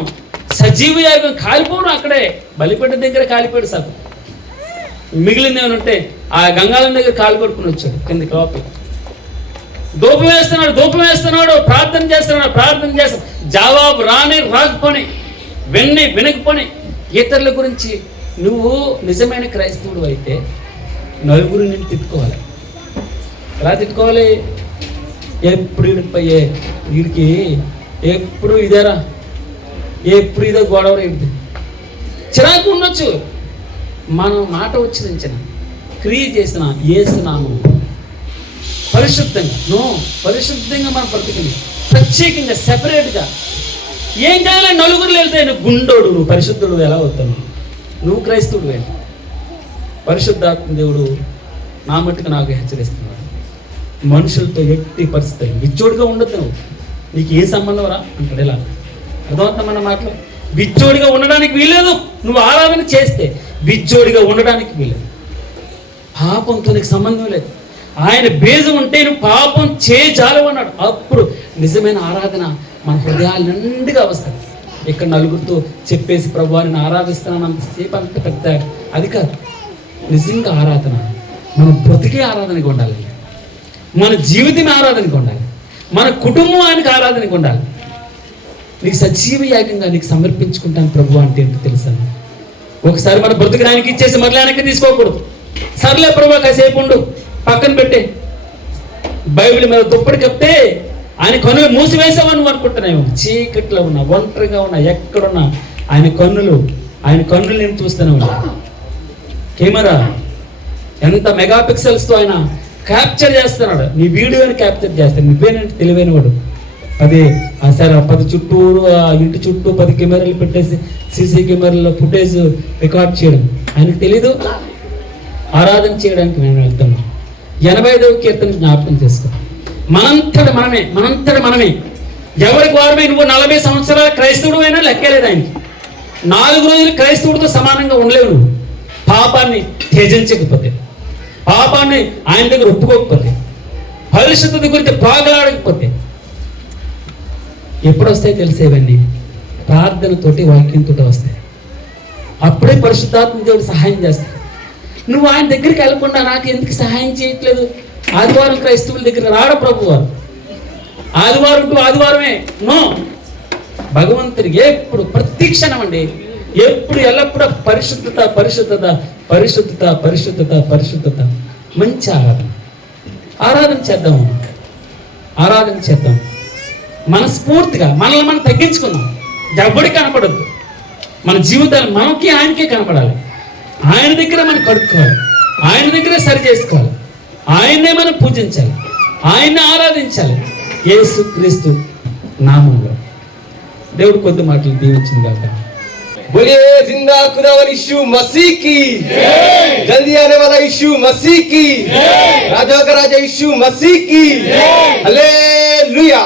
సజీవ యాగం కాలిపోవడం. అక్కడే బలిపేట దగ్గర కాలిపోయాడు సగం. మిగిలింది ఏమనుంటే ఆ గంగాళం దగ్గర కాలు కొట్టుకుని వచ్చాడు కిందకి లోపల. ధూపం వేస్తున్నాడు, ప్రార్థన చేస్తాడు. జవాబు రాకపోని, వినకపోని. ఇతరుల గురించి నువ్వు నిజమైన క్రైస్తవుడు అయితే నలుగురు నేను తిట్టుకోవాలి. ఎలా తిట్టుకోవాలి? ఎప్పుడు వీడికి ఎప్పుడు ఇదేరా, ఎప్పుడు ఇదో గొడవ ఏంటి, చిరాకు ఉండొచ్చు. మనం మాట ఉచ్చరించిన, క్రియ చేసిన ఏసునామం పరిశుద్ధంగా మనం బ్రతికింది, ప్రత్యేకంగా సెపరేట్గా. ఏం కావాలి? నలుగురు వెళ్తే నువ్వు గుండోడు, నువ్వు పరిశుద్ధుడు ఎలా అవుతావు? నువ్వు క్రైస్తవుడు వెళ్ళి. పరిశుద్ధాత్మ దేవుడు నా మట్టుకు నాకు హెచ్చరిస్తున్నాడు. మనుషులతో ఎట్టి పరిస్థితులు బిచ్చోడిగా ఉండొద్దు. నువ్వు నీకు ఏ సంబంధం రా అంటాడు. ఇలా అర్థమవుతామన్న మాటలు. బిచ్చోడిగా ఉండడానికి వీలేదు. నువ్వు ఆరాధన చేస్తే బిచ్చోడిగా ఉండడానికి వీలేదు. పాపంతో నీకు సంబంధం లేదు. ఆయన బేజం ఉంటే నువ్వు పాపం చేయజాలవు అన్నాడు. అప్పుడు నిజమైన ఆరాధన మన హృదయాల నిండుగా వస్తుంది. ఇక్కడ నలుగురితో చెప్పేసి ప్రభువారిని ఆరాధిస్తున్నాను అంతసేపు అంత పెద్ద అది కాదు. నిజంగా ఆరాధన మన బ్రతికే ఆరాధనగా ఉండాలి, మన జీవితమే ఆరాధనగా ఉండాలి, మన కుటుంబం ఆయనకి ఆరాధనగా ఉండాలి. నీకు సజీవ యాగంగా నీకు సమర్పించుకుంటాను ప్రభు అంటే ఏంటో తెలుసా? ఒకసారి మన బ్రతుకుని ఆయనకి ఇచ్చేసి మరలా ఆయనకి తీసుకోకూడదు. సర్లే ప్రభు కాసేపు ఉండు, పక్కన పెట్టే, బైబిల్ మీద దుప్పటి కప్తే ఆయన కన్నులు మూసివేసావని నువ్వు అనుకుంటున్నావు. చీకట్లో ఉన్నా, ఒంటరిగా ఉన్నా, ఎక్కడున్నా ఆయన కన్నులు నేను చూస్తూనే ఉన్నా. కెమెరా ఎంత మెగాపిక్సెల్స్తో ఆయన క్యాప్చర్ చేస్తున్నాడు. నీ వీడియోని క్యాప్చర్ చేస్తాడు. నువ్వేనంటే తెలివైన వాడు. 10 చుట్టూరు, ఆ ఇంటి చుట్టూ 10 కెమెరాలు పెట్టేసి సీసీ కెమెరాలో ఫుటేజ్ రికార్డ్ చేయడం ఆయనకు తెలీదు. ఆరాధన చేయడానికి మేము వెళ్తాము. 85వ కీర్తన జ్ఞాపకం చేసుకో. మనంతట మనమే ఎవరికి వారమే. నువ్వు 40 సంవత్సరాల క్రైస్తవుడు అయినా లెక్కలేదు ఆయనకి. 4 రోజులు క్రైస్తవుడితో సమానంగా ఉండలేవు నువ్వు. పాపాన్ని త్యజించకపోతే, పాపాన్ని ఆయన దగ్గర ఒప్పుకోకపోతే, పరిశుద్ధత గురించి పాగలాడకపోతే ఎప్పుడు వస్తాయి తెలిసేవన్నీ? ప్రార్థనతోటి, వాక్యంతో వస్తాయి. అప్పుడే పరిశుద్ధాత్మ దేవుడు సహాయం చేస్తాడు. నువ్వు ఆయన దగ్గరికి వెళ్ళకుండా నాకు ఎందుకు సహాయం చేయట్లేదు? ఆదివారం క్రైస్తవుల దగ్గర రాడు ప్రభు వారు. ఆదివారం టు ఆదివారమే నో. భగవంతుడికి ఎప్పుడు ప్రతి క్షణం అండి, ఎప్పుడు ఎల్లప్పుడూ పరిశుద్ధత పరిశుద్ధత పరిశుద్ధత పరిశుద్ధత పరిశుద్ధత. మంచి ఆరాధన చేద్దాం, ఆరాధన చేద్దాం మనస్ఫూర్తిగా. మనల్ని మనం తగ్గించుకుందాం. ఎవరికి కనపడద్దు. మన జీవితాలు మనకి ఆయనకే కనపడాలి. ఆయన దగ్గర మనం కడుక్కోవాలి, ఆయన దగ్గరే సరి చేసుకోవాలి, ఆయన్నే మనం పూజించాలి, ఆయన్ని ఆరాధించాలి యేసుక్రీస్తు నామంలో. దేవుడు కొద్ది మాటలు దీవించింది కాక. बोलिए जिंदा खुदा वाला यीशु मसीह की जल्दी आने वाला यीशु मसीह की राजा का राजा यीशु मसीह की హల్లెలూయా.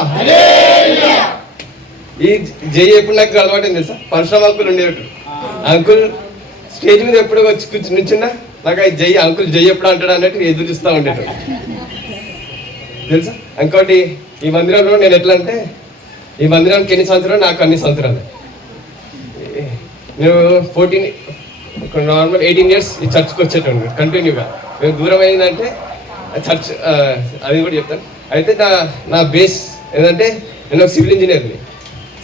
ఈ జై ఎప్పుడు నాకు అలవాటు ఏంటి తెలుసా? పరశురామ్ అంకుల్ ఉండేవాడు. అంకుల్ స్టేజ్ మీద ఎప్పుడు వచ్చి కూర్చుని నుంచున్నా నాకు ఈ జై అంకుల్ జై ఎప్పుడు అంటాడు అన్నట్టు ఎదురు చూస్తూ ఉండేటాడు తెలుసా. ఇంకోటి ఈ మందిరంలో నేను ఎట్లా అంటే, ఈ మందిరానికి ఎన్ని సంవత్సరాలు, నాకు అన్ని సంవత్సరాలు. నేను 18 ఇయర్స్ ఈ చర్చ్కి వచ్చేటోడు కంటిన్యూగా. మేము దూరం అయిందంటే చర్చ్, అది కూడా చెప్తాను. అయితే నా బేస్ ఏంటంటే, నేను ఒక సివిల్ ఇంజనీర్ని.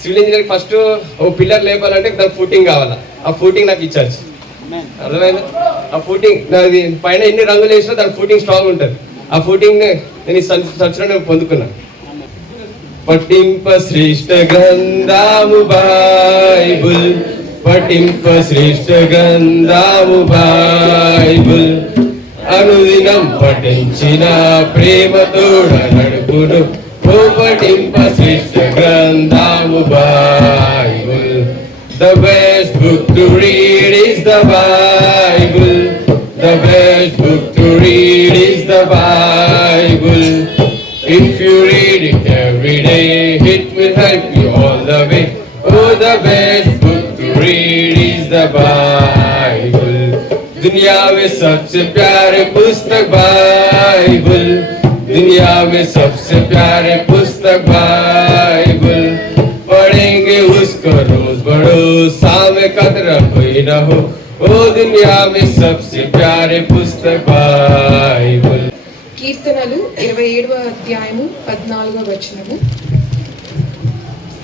సివిల్ ఇంజనీర్కి ఫస్ట్ ఓ పిల్లర్ లేపాలంటే దానికి ఫూటింగ్ కావాలా. ఆ ఫూటింగ్ నాకు ఈ చర్చ్, అర్థమైందా? ఆ ఫూటింగ్ నాది పైన ఎన్ని రంగులు వేసినా దాని ఫూటింగ్ స్ట్రాంగ్ ఉంటుంది. ఆ ఫూటింగ్ నేను ఈ చర్చ్లో నేను పొందుకున్నాను. పట్టింప శ్రేష్ఠ గ్రంథము బైబుల్, పఠింప శ్రేష్ఠ గ్రంథము బైబుల్, అనుదినం పఠించిన ప్రేమతోడ నడుపును. ఓ పఠింప శ్రేష్ఠ గ్రంథము Bible. The best book to read is the Bible. The best book to read is the Bible. If you read it every day, it will help you all the way. Oh, the best book to read is the Bible. दुनिया में सबसे प्यारे पुस्तक बाइबल, दुनिया में सबसे प्यारे पुस्तक बाइबल. पढ़ेंगे उसको रोज बड़ोस, में कतरा कोई न हो. ओ दुनिया में सबसे प्यारे पुस्तक बाइबल. కీర్తనలు 27వ అధ్యాయము 14వ వచనము.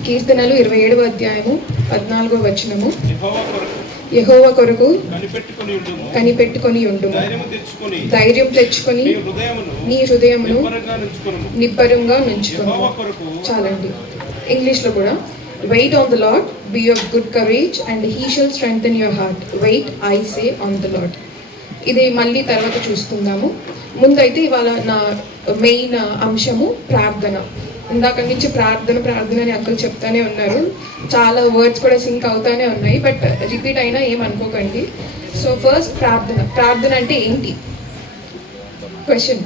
కీర్తనలు 27వ అధ్యాయము 14వ వచనము. యెహోవా కొరకు కనిపెట్టుకొని ఉండుము, ధైర్యం తెచ్చుకొని నీ హృదయమును నిబ్బరంగా నుంచుకొనుము. చాలండి. ఇంగ్లీష్లో కూడా, wait on the Lord, be of good courage and he shall strengthen your heart. Wait I say on the Lord. ఇది మళ్ళీ తర్వాత చూసుకుందాము. ముందైతే ఇవాళ నా మెయిన్ అంశము ప్రార్థన. ఇందాక నుంచి ప్రార్థన ప్రార్థన అని అంకుల్ చెప్తానే ఉన్నారు. చాలా వర్డ్స్ కూడా సింక్ అవుతానే ఉన్నాయి, బట్ రిపీట్ అయినా ఏమనుకోకండి. సో ఫస్ట్ ప్రార్థన. ప్రార్థన అంటే ఏంటి? క్వశ్చన్.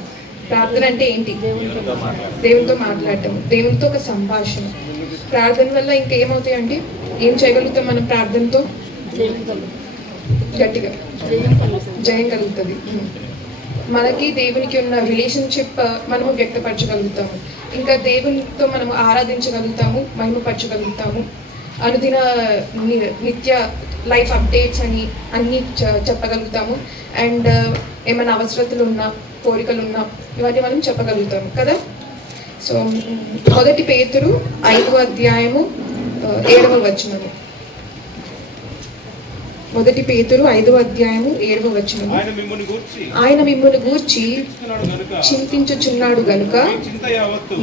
ప్రార్థన అంటే ఏంటి? దేవునితో మాట్లాడటం, దేవునితో ఒక సంభాషణ. ప్రార్థన వల్ల ఇంకేమవుతాయి అంటే, ఏం చేయగలుగుతాం మనం ప్రార్థనతో? గట్టిగా జయం కలుగుతుంది. మనకి దేవునికి ఉన్న రిలేషన్షిప్ మనము వ్యక్తపరచగలుగుతాము. ఇంకా దేవునితో మనము ఆరాధించగలుగుతాము, మహిమపరచగలుగుతాము. అనుదిన నిత్య లైఫ్ అప్డేట్స్ అని అన్నీ చెప్పగలుగుతాము. అండ్ ఏమైనా అవసరతలు ఉన్నా, కోరికలు ఉన్నా, ఇవన్నీ మనం చెప్పగలుగుతాము కదా. సో మొదటి పేతురు 5వ అధ్యాయము 7వ వచనము. మొదటి పేతురు 5వ అధ్యాయము 7వ వచనము. ఆయన మిమ్మును గూర్చి చింతించుచున్నాడు గనుక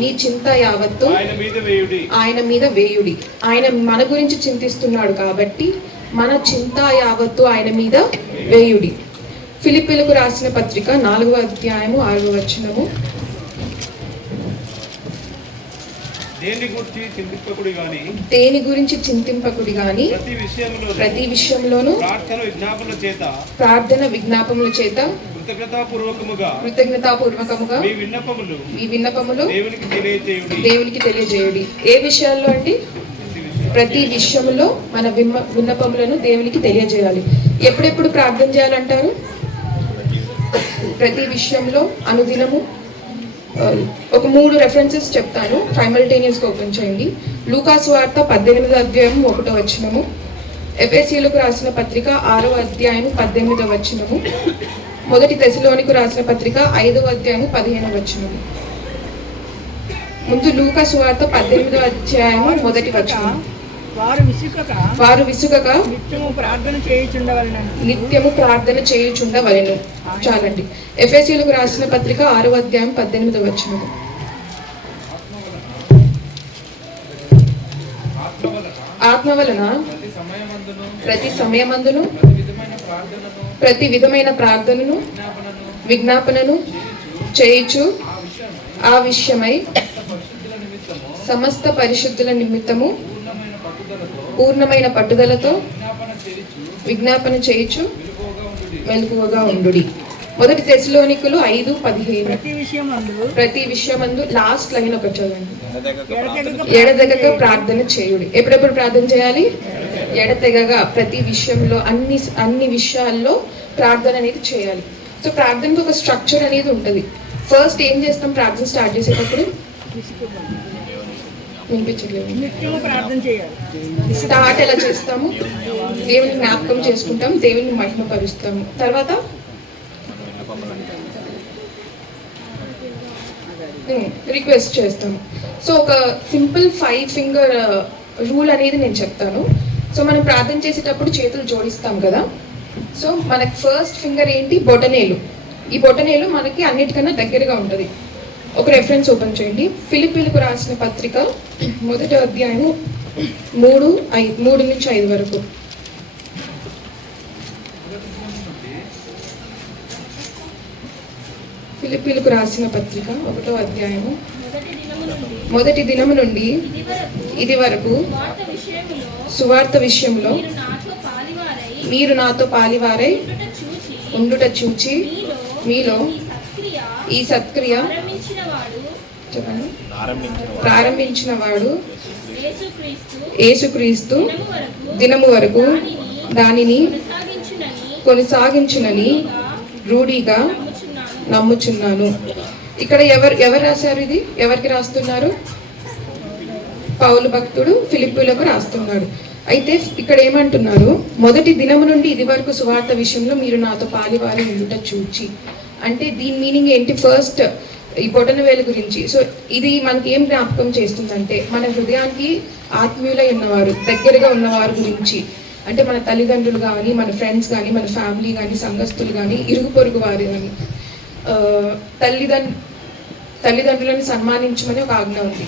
నీ చింత యావత్తు ఆయన మీద వేయుడి. ఆయన మన గురించి చింతిస్తున్నాడు కాబట్టి మన చింత యావత్తు ఆయన మీద వేయుడి. ఫిలిప్పీలకు రాసిన పత్రిక 4వ అధ్యాయము 6వ వచనము. దేని గురించి చింతింపకుడి గాని ప్రతి విషయంలోనూ ప్రార్థన విజ్ఞాపముల చేత కృతజ్ఞతాపూర్వకముగా మీ విన్నపములు దేవునికి తెలియజేయుడి. ఏ విషయాల్లో అంటే? ప్రతి విషయంలో మన విన్నపములను దేవునికి తెలియజేయాలి. ఎప్పుడెప్పుడు ప్రార్థన చేయాలంటారు? ప్రతి విషయంలో, అనుదినము, ఒక 3 రెఫరెన్సెస్ చెప్తాను, సైమల్టేనియస్గా ఓపెన్ చేయండి. లూకా సువార్త 18వ అధ్యాయం 1వ వచనము, ఎఫెసీయులకు రాసిన పత్రిక 6వ అధ్యాయం 18వ వచనము, మొదటి తెస్సలోనికు రాసిన పత్రిక 5వ అధ్యాయం 15వ వచనము. ముందు లూకా సువార్త 18వ అధ్యాయం 1వ వచనం. వారు విసుగక నిత్యము ప్రార్థన చేయుచుండవలెను. చాలండి. ఎఫెసీయులకు రాసిన పత్రిక 6వ అధ్యాయం 18వ వచనము. ఆత్మ వలన ప్రతి సమయమందును ప్రతి విధమైన ప్రార్థనను విజ్ఞాపనను చేయుచు ఆ విషయమై సమస్త పరిశుద్ధుల నిమిత్తము పూర్ణమైన పట్టుదలతో విజ్ఞాపన చేయుచు మెలకువగా ఉండుడి. మొదటి తెస్సలోనికులు 5:15. ప్రతి విషయమందు లాస్ట్ లైన్ ఒకటి చదవండి. ఎడతెగక ప్రార్థన చేయుడి. ఎప్పుడెప్పుడు ప్రార్థన చేయాలి? ఎడతెగగా ప్రతి విషయంలో అన్ని విషయాల్లో ప్రార్థన అనేది చేయాలి. సో ప్రార్థనకు ఒక స్ట్రక్చర్ అనేది ఉంటుంది. ఫస్ట్ ఏం చేస్తాం ప్రార్థన స్టార్ట్ చేసేటప్పుడు? స్టార్ట్ ఎలా చేస్తాము? దేవుని జ్ఞాపకం చేసుకుంటాం, దేవుని మహిమపరుస్తాము. తర్వాత రిక్వెస్ట్ చేస్తాము. సో ఒక సింపుల్ 5 ఫింగర్ రూల్ అనేది నేను చెప్తాను. సో మనం ప్రార్థన చేసేటప్పుడు చేతులు జోడిస్తాం కదా. సో మనకి ఫస్ట్ ఫింగర్ ఏంటి? బొటనేలు. ఈ బొటనేలు మనకి అన్నిటికన్నా దగ్గరగా ఉంటుంది. ఒక రెఫరెన్స్ ఓపెన్ చేయండి. ఫిలిప్పీలకు రాసిన పత్రిక 1వ అధ్యాయం 3 నుంచి 5 వరకు. ఫిలిప్పీలకు రాసిన పత్రిక 1వ అధ్యాయము 1 దినము నుండి ఇది వరకు సువార్త విషయంలో మీరు నాతో పాలివారై ఉండుట చూచి మీలో ఈ సత్క్రియ ప్రారంభించిన వాడు యేసుక్రీస్తు దినము వరకు దానిని కొనసాగించునని రూఢిగా నమ్ముచున్నాను. ఇక్కడ ఎవరు రాశారు? ఇది ఎవరికి రాస్తున్నారు? పౌలు భక్తుడు ఫిలిప్పీలకు రాస్తున్నాడు. అయితే ఇక్కడ ఏమంటున్నారు? 1 దినము నుండి ఇది వరకు సువార్త విషయంలో మీరు నాతో పాలివారి ఉండుట చూచి. అంటే దీని మీనింగ్ ఏంటి? ఫస్ట్ ఈ బొటన వేలు గురించి. సో ఇది మనకి ఏం జ్ఞాపకం చేస్తుందంటే మన హృదయానికి ఆత్మీయులై ఉన్నవారు, దగ్గరగా ఉన్నవారు గురించి. అంటే మన తల్లిదండ్రులు కానీ, మన ఫ్రెండ్స్ కానీ, మన ఫ్యామిలీ కానీ, సంఘస్థులు కానీ, ఇరుగు పొరుగు వారు కానీ. తల్లిదండ్రులను సన్మానించమని ఒక ఆజ్ఞ ఉంది.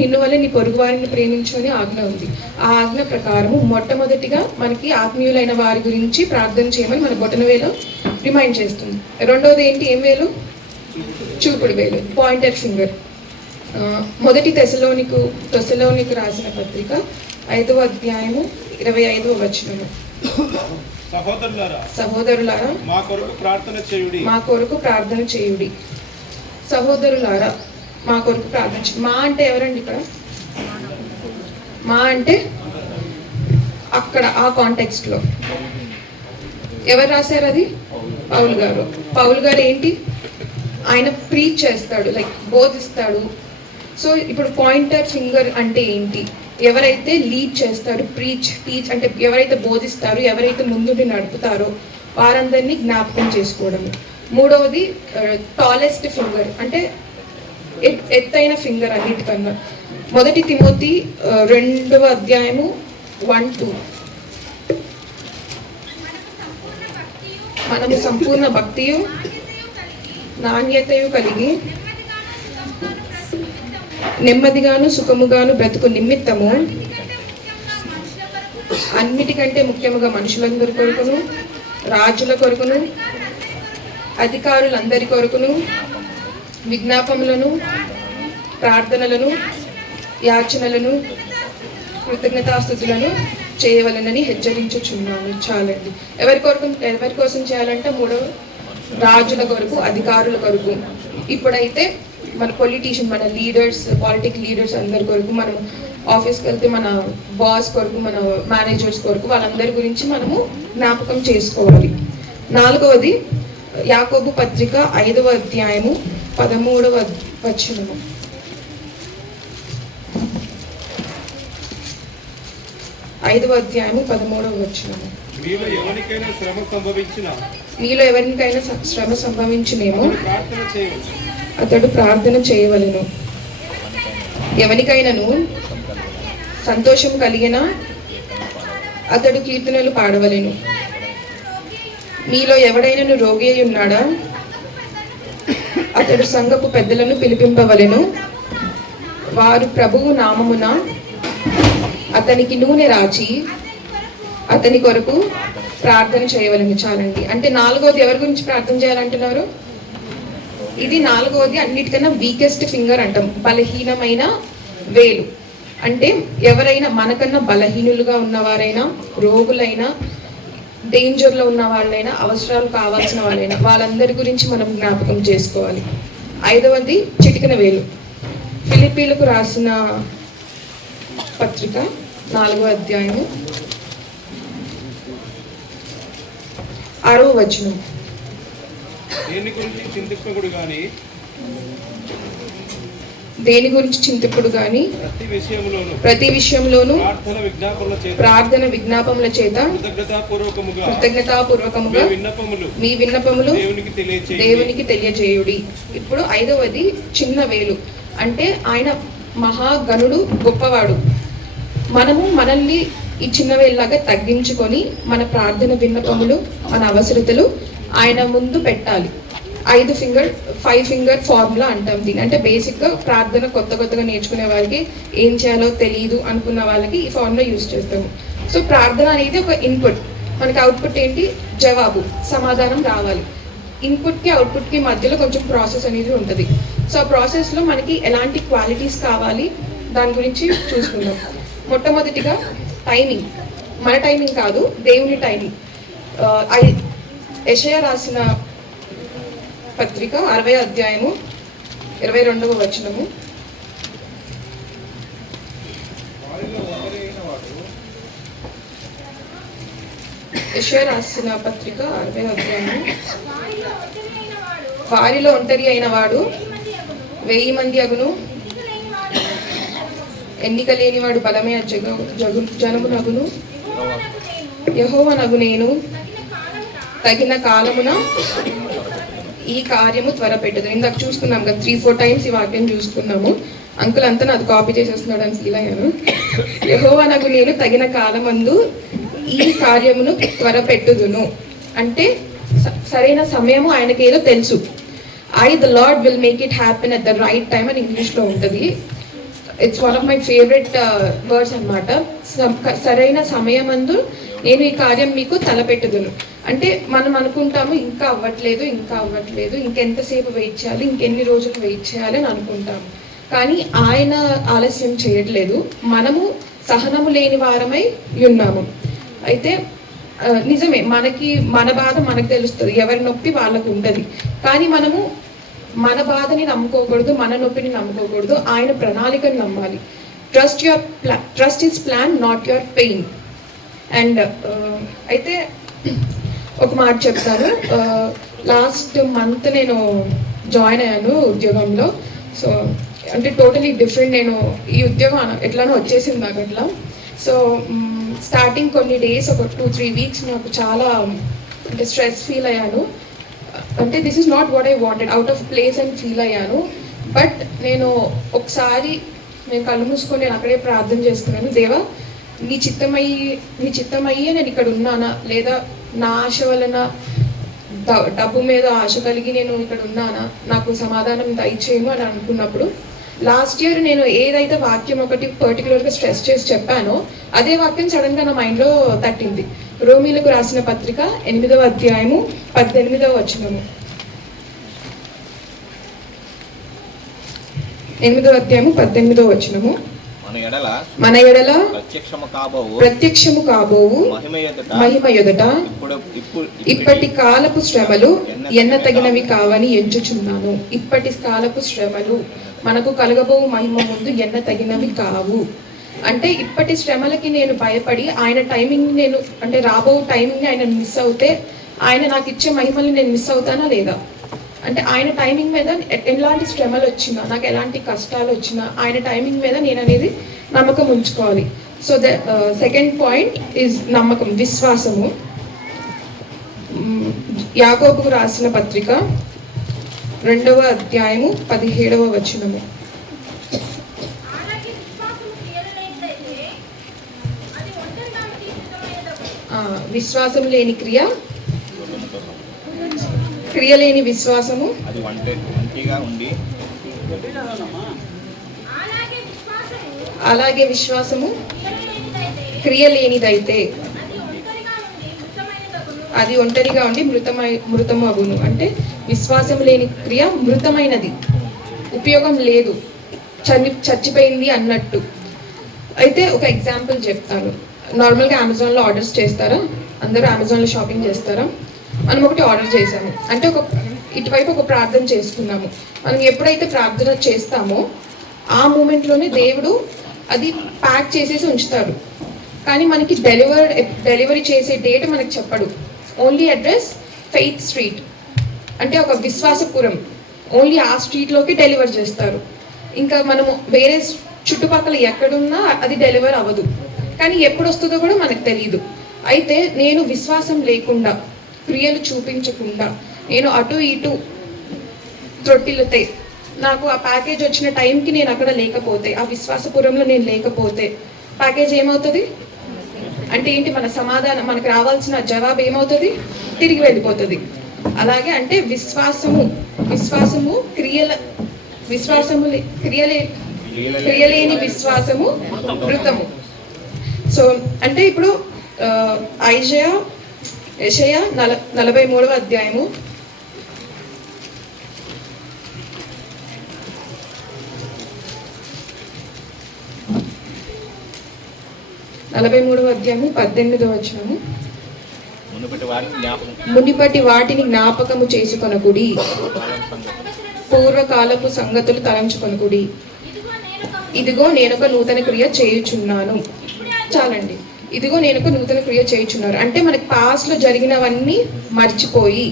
నిన్ను వల్ల నీ పొరుగు వారిని ప్రేమించమని ఆజ్ఞ ఉంది. ఆ ఆజ్ఞ ప్రకారము మొట్టమొదటిగా మనకి ఆత్మీయులైన వారి గురించి ప్రార్థన చేయమని మన బొటన వేలు రిమైండ్ చేస్తుంది. రెండవది ఏంటి? ఏం వేలు? చూపుడు వేలు, పాయింటర్ ఫింగర్. మొదటి తెస్సలోనికు రాసిన పత్రిక 5వ అధ్యాయము 25వ వచనము. సహోదరులారా మా కొరకు ప్రార్థన చేయుడి. సహోదరులారా మా కొరకు ప్రార్థన చేయండి. మా అంటే ఎవరండి? ఇక్కడ మా అంటే అక్కడ ఆ కాంటెక్స్ట్ లో ఎవరు రాశారు? అది పౌలు గారు ఏంటి? ఆయన ప్రీచ్ చేస్తాడు, లైక్ బోధిస్తాడు. సో ఇప్పుడు పాయింటర్ ఫింగర్ అంటే ఏంటి? ఎవరైతే లీడ్ చేస్తారో, టీచ్ అంటే ఎవరైతే బోధిస్తారో, ఎవరైతే ముందుండి నడుపుతారో వారందరినీ జ్ఞాపకం చేసుకోవడం. మూడవది టాలెస్ట్ ఫింగర్, అంటే ఎత్తైన ఫింగర్ అన్నిటికన్నా. 1 తిమోతి 2వ అధ్యాయము 1-2. మనము సంపూర్ణ భక్తియు నాణ్యతయు కలిగి నెమ్మదిగాను సుఖముగాను బ్రతుకు నిమిత్తము అన్నిటికంటే ముఖ్యముగా మనుషులందరి కొరకును, రాజుల కొరకును, అధికారులందరి కొరకును విజ్ఞాపములను, ప్రార్థనలను, యాచనలను, కృతజ్ఞతాస్తుతులను చేయవలనని హెచ్చరించుచున్నాను. చాలండి. ఎవరి కోసం చేయాలంటే? 3 రాజుల కొరకు, అధికారుల కొరకు. ఇప్పుడైతే మన పొలిటీషియన్, మన లీడర్స్, పాలిటికల్ లీడర్స్ అందరి కొరకు, మనం ఆఫీస్కి వెళ్తే మన బాస్ కొరకు, మన మేనేజర్స్ కొరకు, వాళ్ళందరి గురించి మనము జ్ఞాపకం చేసుకోవాలి. 4వది యాకోబు పత్రిక 5వ అధ్యాయము 13వ వచనము. ఐదవ అధ్యాయము 13వ వచనము. మీలో ఎవరికైనా శ్రమ సంభవించినేమో ప్రార్థన చేయవచ్చు. అతడు ప్రార్థన చేయవలెను. ఎవరికైనాను సంతోషం కలిగిన అతడు కీర్తనలు పాడవలెను. మీలో ఎవడైనను రోగి అయి ఉన్నాడా, అతడు సంఘపు పెద్దలను పిలిపింపవలెను. వారు ప్రభువు నామమున అతనికి నూనె రాచి అతని కొరకు ప్రార్థన చేయవలెను. చాలండి. అంటే 4వది ఎవరి గురించి ప్రార్థన చేయాలంటున్నారు? ఇది 4వది అన్నిటికన్నా వీకెస్ట్ ఫింగర్ అంటాం, బలహీనమైన వేలు. అంటే ఎవరైనా మనకన్నా బలహీనులుగా ఉన్నవారైనా, రోగులైనా, డేంజర్లో ఉన్న వాళ్ళైనా, అవసరాలు కావాల్సిన వాళ్ళైనా, వాళ్ళందరి గురించి మనం జ్ఞాపకం చేసుకోవాలి. 5వది చిటికెన వేలు. ఫిలిప్పీలకు రాసిన పత్రిక 4వ అధ్యాయము 6వ వచనం. దేని గురించి చింతింపకుడు గాని ప్రతి విషయంలోనూ ప్రార్థన విజ్ఞాపముల చేత కృతజ్ఞతాపూర్వకముగా మీ విన్నపములు దేవునికి తెలియజేయుడి. ఇప్పుడు 5వది చిన్న వేలు. అంటే ఆయన మహాగణుడు, గొప్పవాడు. మనము మనల్ని ఈ చిన్న వేలులాగా తగ్గించుకొని మన ప్రార్థన విన్నపములు, మన అవసరతలు ఆయన ముందు పెట్టాలి. 5 ఫింగర్ ఫార్ములా అంటాం దీన్ని. అంటే బేసిక్గా ప్రార్థన కొత్తగా నేర్చుకునే వాళ్ళకి, ఏం చేయాలో తెలియదు అనుకున్న వాళ్ళకి ఈ ఫార్ములా యూజ్ చేస్తాము. సో ప్రార్థన అనేది ఒక ఇన్పుట్. మనకి అవుట్పుట్ ఏంటి? జవాబు, సమాధానం రావాలి. ఇన్పుట్కి అవుట్పుట్కి మధ్యలో కొంచెం ప్రాసెస్ అనేది ఉంటుంది. సో ఆ ప్రాసెస్లో మనకి ఎలాంటి క్వాలిటీస్ కావాలి దాని గురించి చూసుకుందాం. మొట్టమొదటిగా టైమింగ్. మన టైమింగ్ కాదు, దేవుని టైమింగ్. యెషయా రాసిన పత్రిక 60వ అధ్యాయము 22వ వచనము. యెషయా రాసిన పత్రిక 60వ అధ్యాయము. వారిలో ఒంటరి అయిన వాడు 1000 మంది అగును, ఎన్నిక లేనివాడు బలమే జనమునగును. యెహోవానగు నేను తగిన కాలమున ఈ కార్యము త్వరపెట్టదు. ఇందాక చూసుకున్నాం కదా, 3-4 టైమ్స్ ఈ వాక్యం చూసుకున్నాము. అంకుల్ అంతా నాది కాపీ చేసేస్తున్నాడు అని ఫీల్ అయ్యాను. యెహోవానగు నేను తగిన కాలమందు ఈ కార్యమును త్వరపెట్టుదును. అంటే సరైన సమయము ఆయనకి ఏదో తెలుసు. The lord will make it happen at the right time అని ఇంగ్లీష్లో ఉంటుంది. It's one of my favourite words అన్నమాట. సరైన సమయమందు నేను ఈ కార్యం మీకు తలపెట్టుదును. అంటే మనం అనుకుంటాము ఇంకా అవ్వట్లేదు, ఇంకెంతసేపు వెయిట్ చేయాలి, ఇంకెన్ని రోజులు వెయిట్ చేయాలి అని అనుకుంటాము. కానీ ఆయన ఆలస్యం చేయట్లేదు. మనము సహనము లేని వారమై ఉన్నాము. అయితే నిజమే, మన బాధ మనకు తెలుస్తుంది, ఎవరి నొప్పి వాళ్ళకు ఉంటుంది. కానీ మనము మన బాధని నమ్ముకోకూడదు, మన నొప్పిని నమ్ముకోకూడదు, ఆయన ప్రణాళికను నమ్మాలి. Trust his plan, not your pain. And అయితే ఒక మాట చెప్తాను. లాస్ట్ మంత్ నేను జాయిన్ అయ్యాను ఉద్యోగంలో. సో అంటే టోటలీ డిఫరెంట్. నేను ఈ ఉద్యోగం ఎట్లానో వచ్చేసింది నాకు అట్లా. సో స్టార్టింగ్ కొన్ని డేస్, ఒక 2-3 వీక్స్ నాకు చాలా అంటే స్ట్రెస్ ఫీల్ అయ్యాను. అంటే this is not what I wanted, out of place అని ఫీల్ అయ్యాను. బట్ నేను ఒకసారి కళ్ళు మూసుకొని నేను అక్కడే ప్రార్థన చేసుకున్నాను. దేవా, నీ చిత్తమయ్యే నేను ఇక్కడ ఉన్నానా, లేదా నా ఆశ వలన డబ్బు మీద ఆశ కలిగి నేను ఇక్కడ ఉన్నానా, నాకు సమాధానం దయచేయను అని అనుకున్నప్పుడు, లాస్ట్ ఇయర్ నేను ఏదైతే వాక్యం ఒకటి పర్టికులర్గా స్ట్రెస్ చేసి చెప్పానో అదే వాక్యం సడన్గా నా మైండ్లో తట్టింది. రోమీలకు రాసిన పత్రిక 8వ అధ్యాయము 18వ వచనము. 8వ అధ్యాయము 18వ వచనము. మన ఎడల ప్రత్యక్షము కాబోవు మహిమ ఎదుట ఇప్పటి కాలపు శ్రమలు ఎన్న తగినవి కావని ఎంచుచున్నాను. ఇప్పటి కాలపు శ్రమలు మనకు కలగబోవు మహిమ ముందు ఎన్న తగినవి కావు. అంటే ఇప్పటి శ్రమలకి నేను భయపడి ఆయన టైమింగ్, నేను అంటే రాబో టైమింగ్ని ఆయన మిస్ అవుతే ఆయన నాకు ఇచ్చే మహిమల్ని నేను మిస్ అవుతానా లేదా? అంటే ఆయన టైమింగ్ మీద ఎలాంటి శ్రమలు వచ్చినా, నాకు ఎలాంటి కష్టాలు వచ్చినా ఆయన టైమింగ్ మీద నేను అనేది నమ్మకం ఉంచుకోవాలి. So the second point is నమ్మకం, విశ్వాసము. యాకోబుకు రాసిన పత్రిక 2వ అధ్యాయము 17వ వచనము. విశ్వాసం లేని క్రియ లేని విశ్వాసము అది ఒంటిగా ఉండి, అలాగే విశ్వాసము క్రియ లేనిదైతే అది ఒంటరిగా ఉండి మృతము అగును. అంటే విశ్వాసం లేని క్రియ మృతమైనది, ఉపయోగం లేదు, చచ్చిపోయింది అన్నట్టు. అయితే ఒక ఎగ్జాంపుల్ చెప్తాను. నార్మల్గా అమెజాన్లో ఆర్డర్స్ చేస్తారా? అందరూ అమెజాన్లో షాపింగ్ చేస్తారా? మనం ఒకటి ఆర్డర్ చేసాము అంటే ఇటువైపు ఒక ప్రార్థన చేసుకున్నాము. మనం ఎప్పుడైతే ప్రార్థన చేస్తామో ఆ మూమెంట్లోనే దేవుడు అది ప్యాక్ చేసేసి ఉంచుతాడు. కానీ మనకి డెలివరీ చేసే డేట్ మనకి చెప్పడు. ఓన్లీ అడ్రస్ ఫెయిత్ స్ట్రీట్, అంటే ఒక విశ్వాసపురం, ఓన్లీ ఆ స్ట్రీట్లోకి డెలివర్ చేస్తారు. ఇంకా మనము వేరే చుట్టుపక్కల ఎక్కడున్నా అది డెలివర్ అవ్వదు. కానీ ఎప్పుడు వస్తుందో కూడా మనకు తెలియదు. అయితే నేను విశ్వాసం లేకుండా, క్రియలు చూపించకుండా, నేను అటు ఇటు త్రొట్టిల్లితే, నాకు ఆ ప్యాకేజ్ వచ్చిన టైంకి నేను అక్కడ లేకపోతే, ఆ విశ్వాసపురంలో నేను లేకపోతే ప్యాకేజ్ ఏమవుతుంది అంటే ఏంటి? మన సమాధానం, మనకు రావాల్సిన జవాబు ఏమవుతుంది? తిరిగి వెళ్ళిపోతుంది. అలాగే అంటే విశ్వాసము క్రియలేని విశ్వాసము మృతము. సో అంటే ఇప్పుడు యెషయా 43వ అధ్యాయము 18వ వచనము. మునిపటి వాటిని జ్ఞాపకము చేసుకొనకుడి, పూర్వకాలపు సంగతులు తలంచుకొనకుడి. ఇదిగో నేనొక నూతన క్రియ చేయుచున్నాను. చాలండి. ఇదిగో నేనొక నూతన క్రియ చేయుచున్నాను అంటే మనకి పాస్ట్లో జరిగినవన్నీ మర్చిపోయి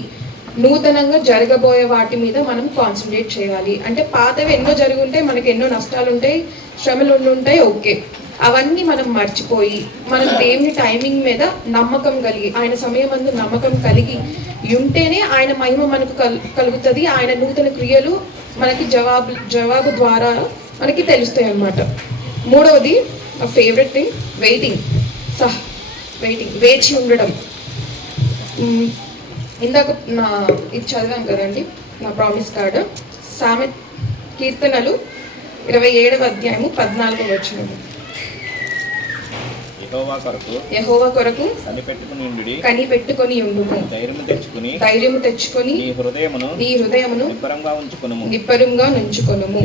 నూతనంగా జరగబోయే వాటి మీద మనం కాన్సన్ట్రేట్ చేయాలి. అంటే పాతవి ఎన్నో జరుగుంటాయి, మనకి ఎన్నో నష్టాలు ఉంటాయి, శ్రమలు ఉంటాయి, ఓకే. అవన్నీ మనం మర్చిపోయి మనం దేవుని టైమింగ్ మీద నమ్మకం కలిగి, ఆయన సమయమందు నమ్మకం కలిగి ఉంటేనే ఆయన మహిమ మనకు కలుగుతుంది. ఆయన నూతన క్రియలు మనకి జవాబు ద్వారా మనకి తెలుస్తాయి అన్నమాట. మూడవది నా ఫేవరెట్ థింగ్, వెయిటింగ్. వేచి ఉండడం. ఇందాక ఇది చదివాను కదండి, నా ప్రామిస్ కార్డ్. కీర్తనలు 27వ అధ్యాయము 14వ వచనము. యెహోవా కొరకు కనిపెట్టుకొని ఉండుము, ధైర్యము తెచ్చుకొని నీ హృదయమును నిబ్బరంగా నుంచుకొనుము.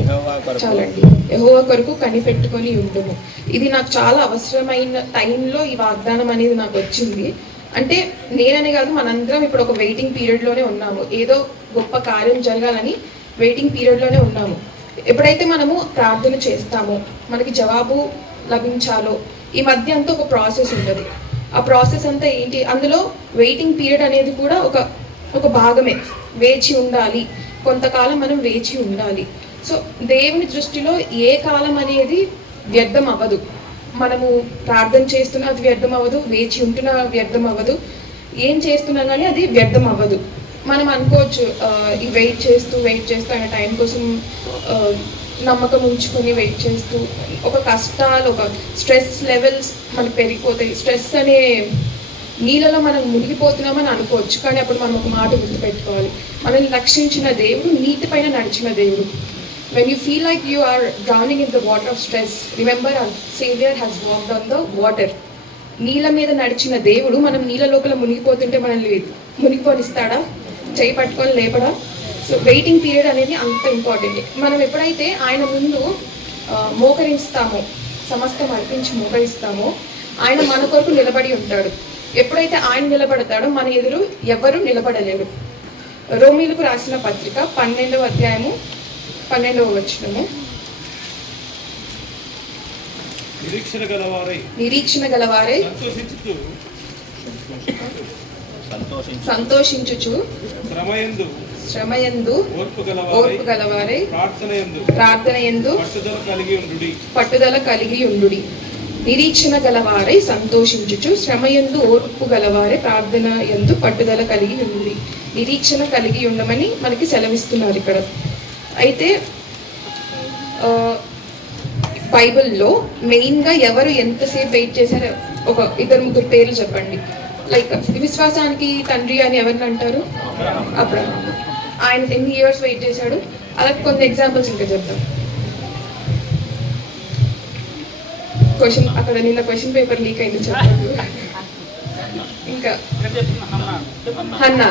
చాలండి. యెహోవా కొరకు కనిపెట్టుకొని ఉండుము. ఇది నాకు చాలా అవసరమైన టైంలో ఈ వాగ్దానం అనేది నాకు వచ్చింది. అంటే నేననే కాదు, మనందరం ఇప్పుడు ఒక వెయిటింగ్ పీరియడ్లోనే ఉన్నాము. ఏదో గొప్ప కార్యం జరగాలని వెయిటింగ్ పీరియడ్లోనే ఉన్నాము. ఎప్పుడైతే మనము ప్రార్థన చేస్తామో, మనకి జవాబు లభించాలో, ఈ మధ్య అంతా ఒక ప్రాసెస్ ఉంటుంది. ఆ ప్రాసెస్ అంతా ఏంటి? అందులో వెయిటింగ్ పీరియడ్ అనేది కూడా ఒక భాగమే. వేచి ఉండాలి, కొంతకాలం మనం వేచి ఉండాలి. సో దేవుని దృష్టిలో ఏ కాలం అనేది వ్యర్థం అవ్వదు. మనము ప్రార్థన చేస్తున్నా అది వ్యర్థం అవ్వదు, వేచి ఉంటున్నా వ్యర్థం అవ్వదు, ఏం చేస్తున్నా కానీ అది వ్యర్థం అవ్వదు. మనం అనుకోవచ్చు ఈ వెయిట్ చేస్తూ ఆయన టైం కోసం నమ్మకం ఉంచుకొని వెయిట్ చేస్తూ ఒక కష్టాలు, ఒక స్ట్రెస్ లెవెల్స్ మనకు పెరిగిపోతాయి. స్ట్రెస్ అనే నీళ్ళలో మనం మునిగిపోతున్నామని అనుకోవచ్చు. కానీ అప్పుడు మనం ఒక మాట గుర్తుపెట్టుకోవాలి, మనల్ని రక్షించిన దేవుడు నీటి పైన నడిచిన దేవుడు. When you feel like you are drowning in the water of stress, remember our Savior has walked on the water. నీళ్ళ మీద నడిచిన దేవుడు మనం నీళ్ళ లోపల మునిగిపోతుంటే మనల్ని మునిగిపోనిస్తాడా? చేయి పట్టుకొని లేపడా? సో వెయిటింగ్ పీరియడ్ అనేది అంత ఇంపార్టెంట్. మనం ఎప్పుడైతే ఆయన ముందు మోకరిస్తామో, సమస్తం అర్పించి మోకరిస్తామో, ఆయన మన కొరకు నిలబడి ఉంటాడు. ఎప్పుడైతే ఆయన నిలబడతాడో మన ఎదురు ఎవరు నిలబడలేరు. రోమీలకు రాసిన పత్రిక 12వ అధ్యాయము 12వ వచనము. నిరీక్షణ గలవారై సంతోషించుచు శ్రమయందు శ్రమయందు ఓర్పు ఓర్పు గలవారై ప్రార్థనయందు ప్రార్థనయందు పట్టుదల కలిగి ఉండుడి. నిరీక్షణ గలవారై సంతోషించుచు శ్రమయందు ఓర్పు గలవారై ప్రార్థనయందు పట్టుదల కలిగి ఉండుడి. నిరీక్షణ కలిగి ఉండమని మనకి సెలవిస్తున్నారు ఇక్కడ. అయితే బైబిల్లో మెయిన్గా ఎవరు ఎంతసేపు వెయిట్ చేశారో ఒక 2-3 పేర్లు చెప్పండి. లైక్ విశ్వాసానికి తండ్రి అని ఎవరిని అంటారు? అబ్రహాం. ఆయన ఎన్ని ఇయర్స్ వెయిట్ చేశాడు? అలా కొన్ని ఎగ్జాంపుల్స్ ఇంకా చెప్తాం. అక్కడ నిన్న క్వశ్చన్ పేపర్ లీక్ అయింది చెప్పండి. ఇంకా హన్నా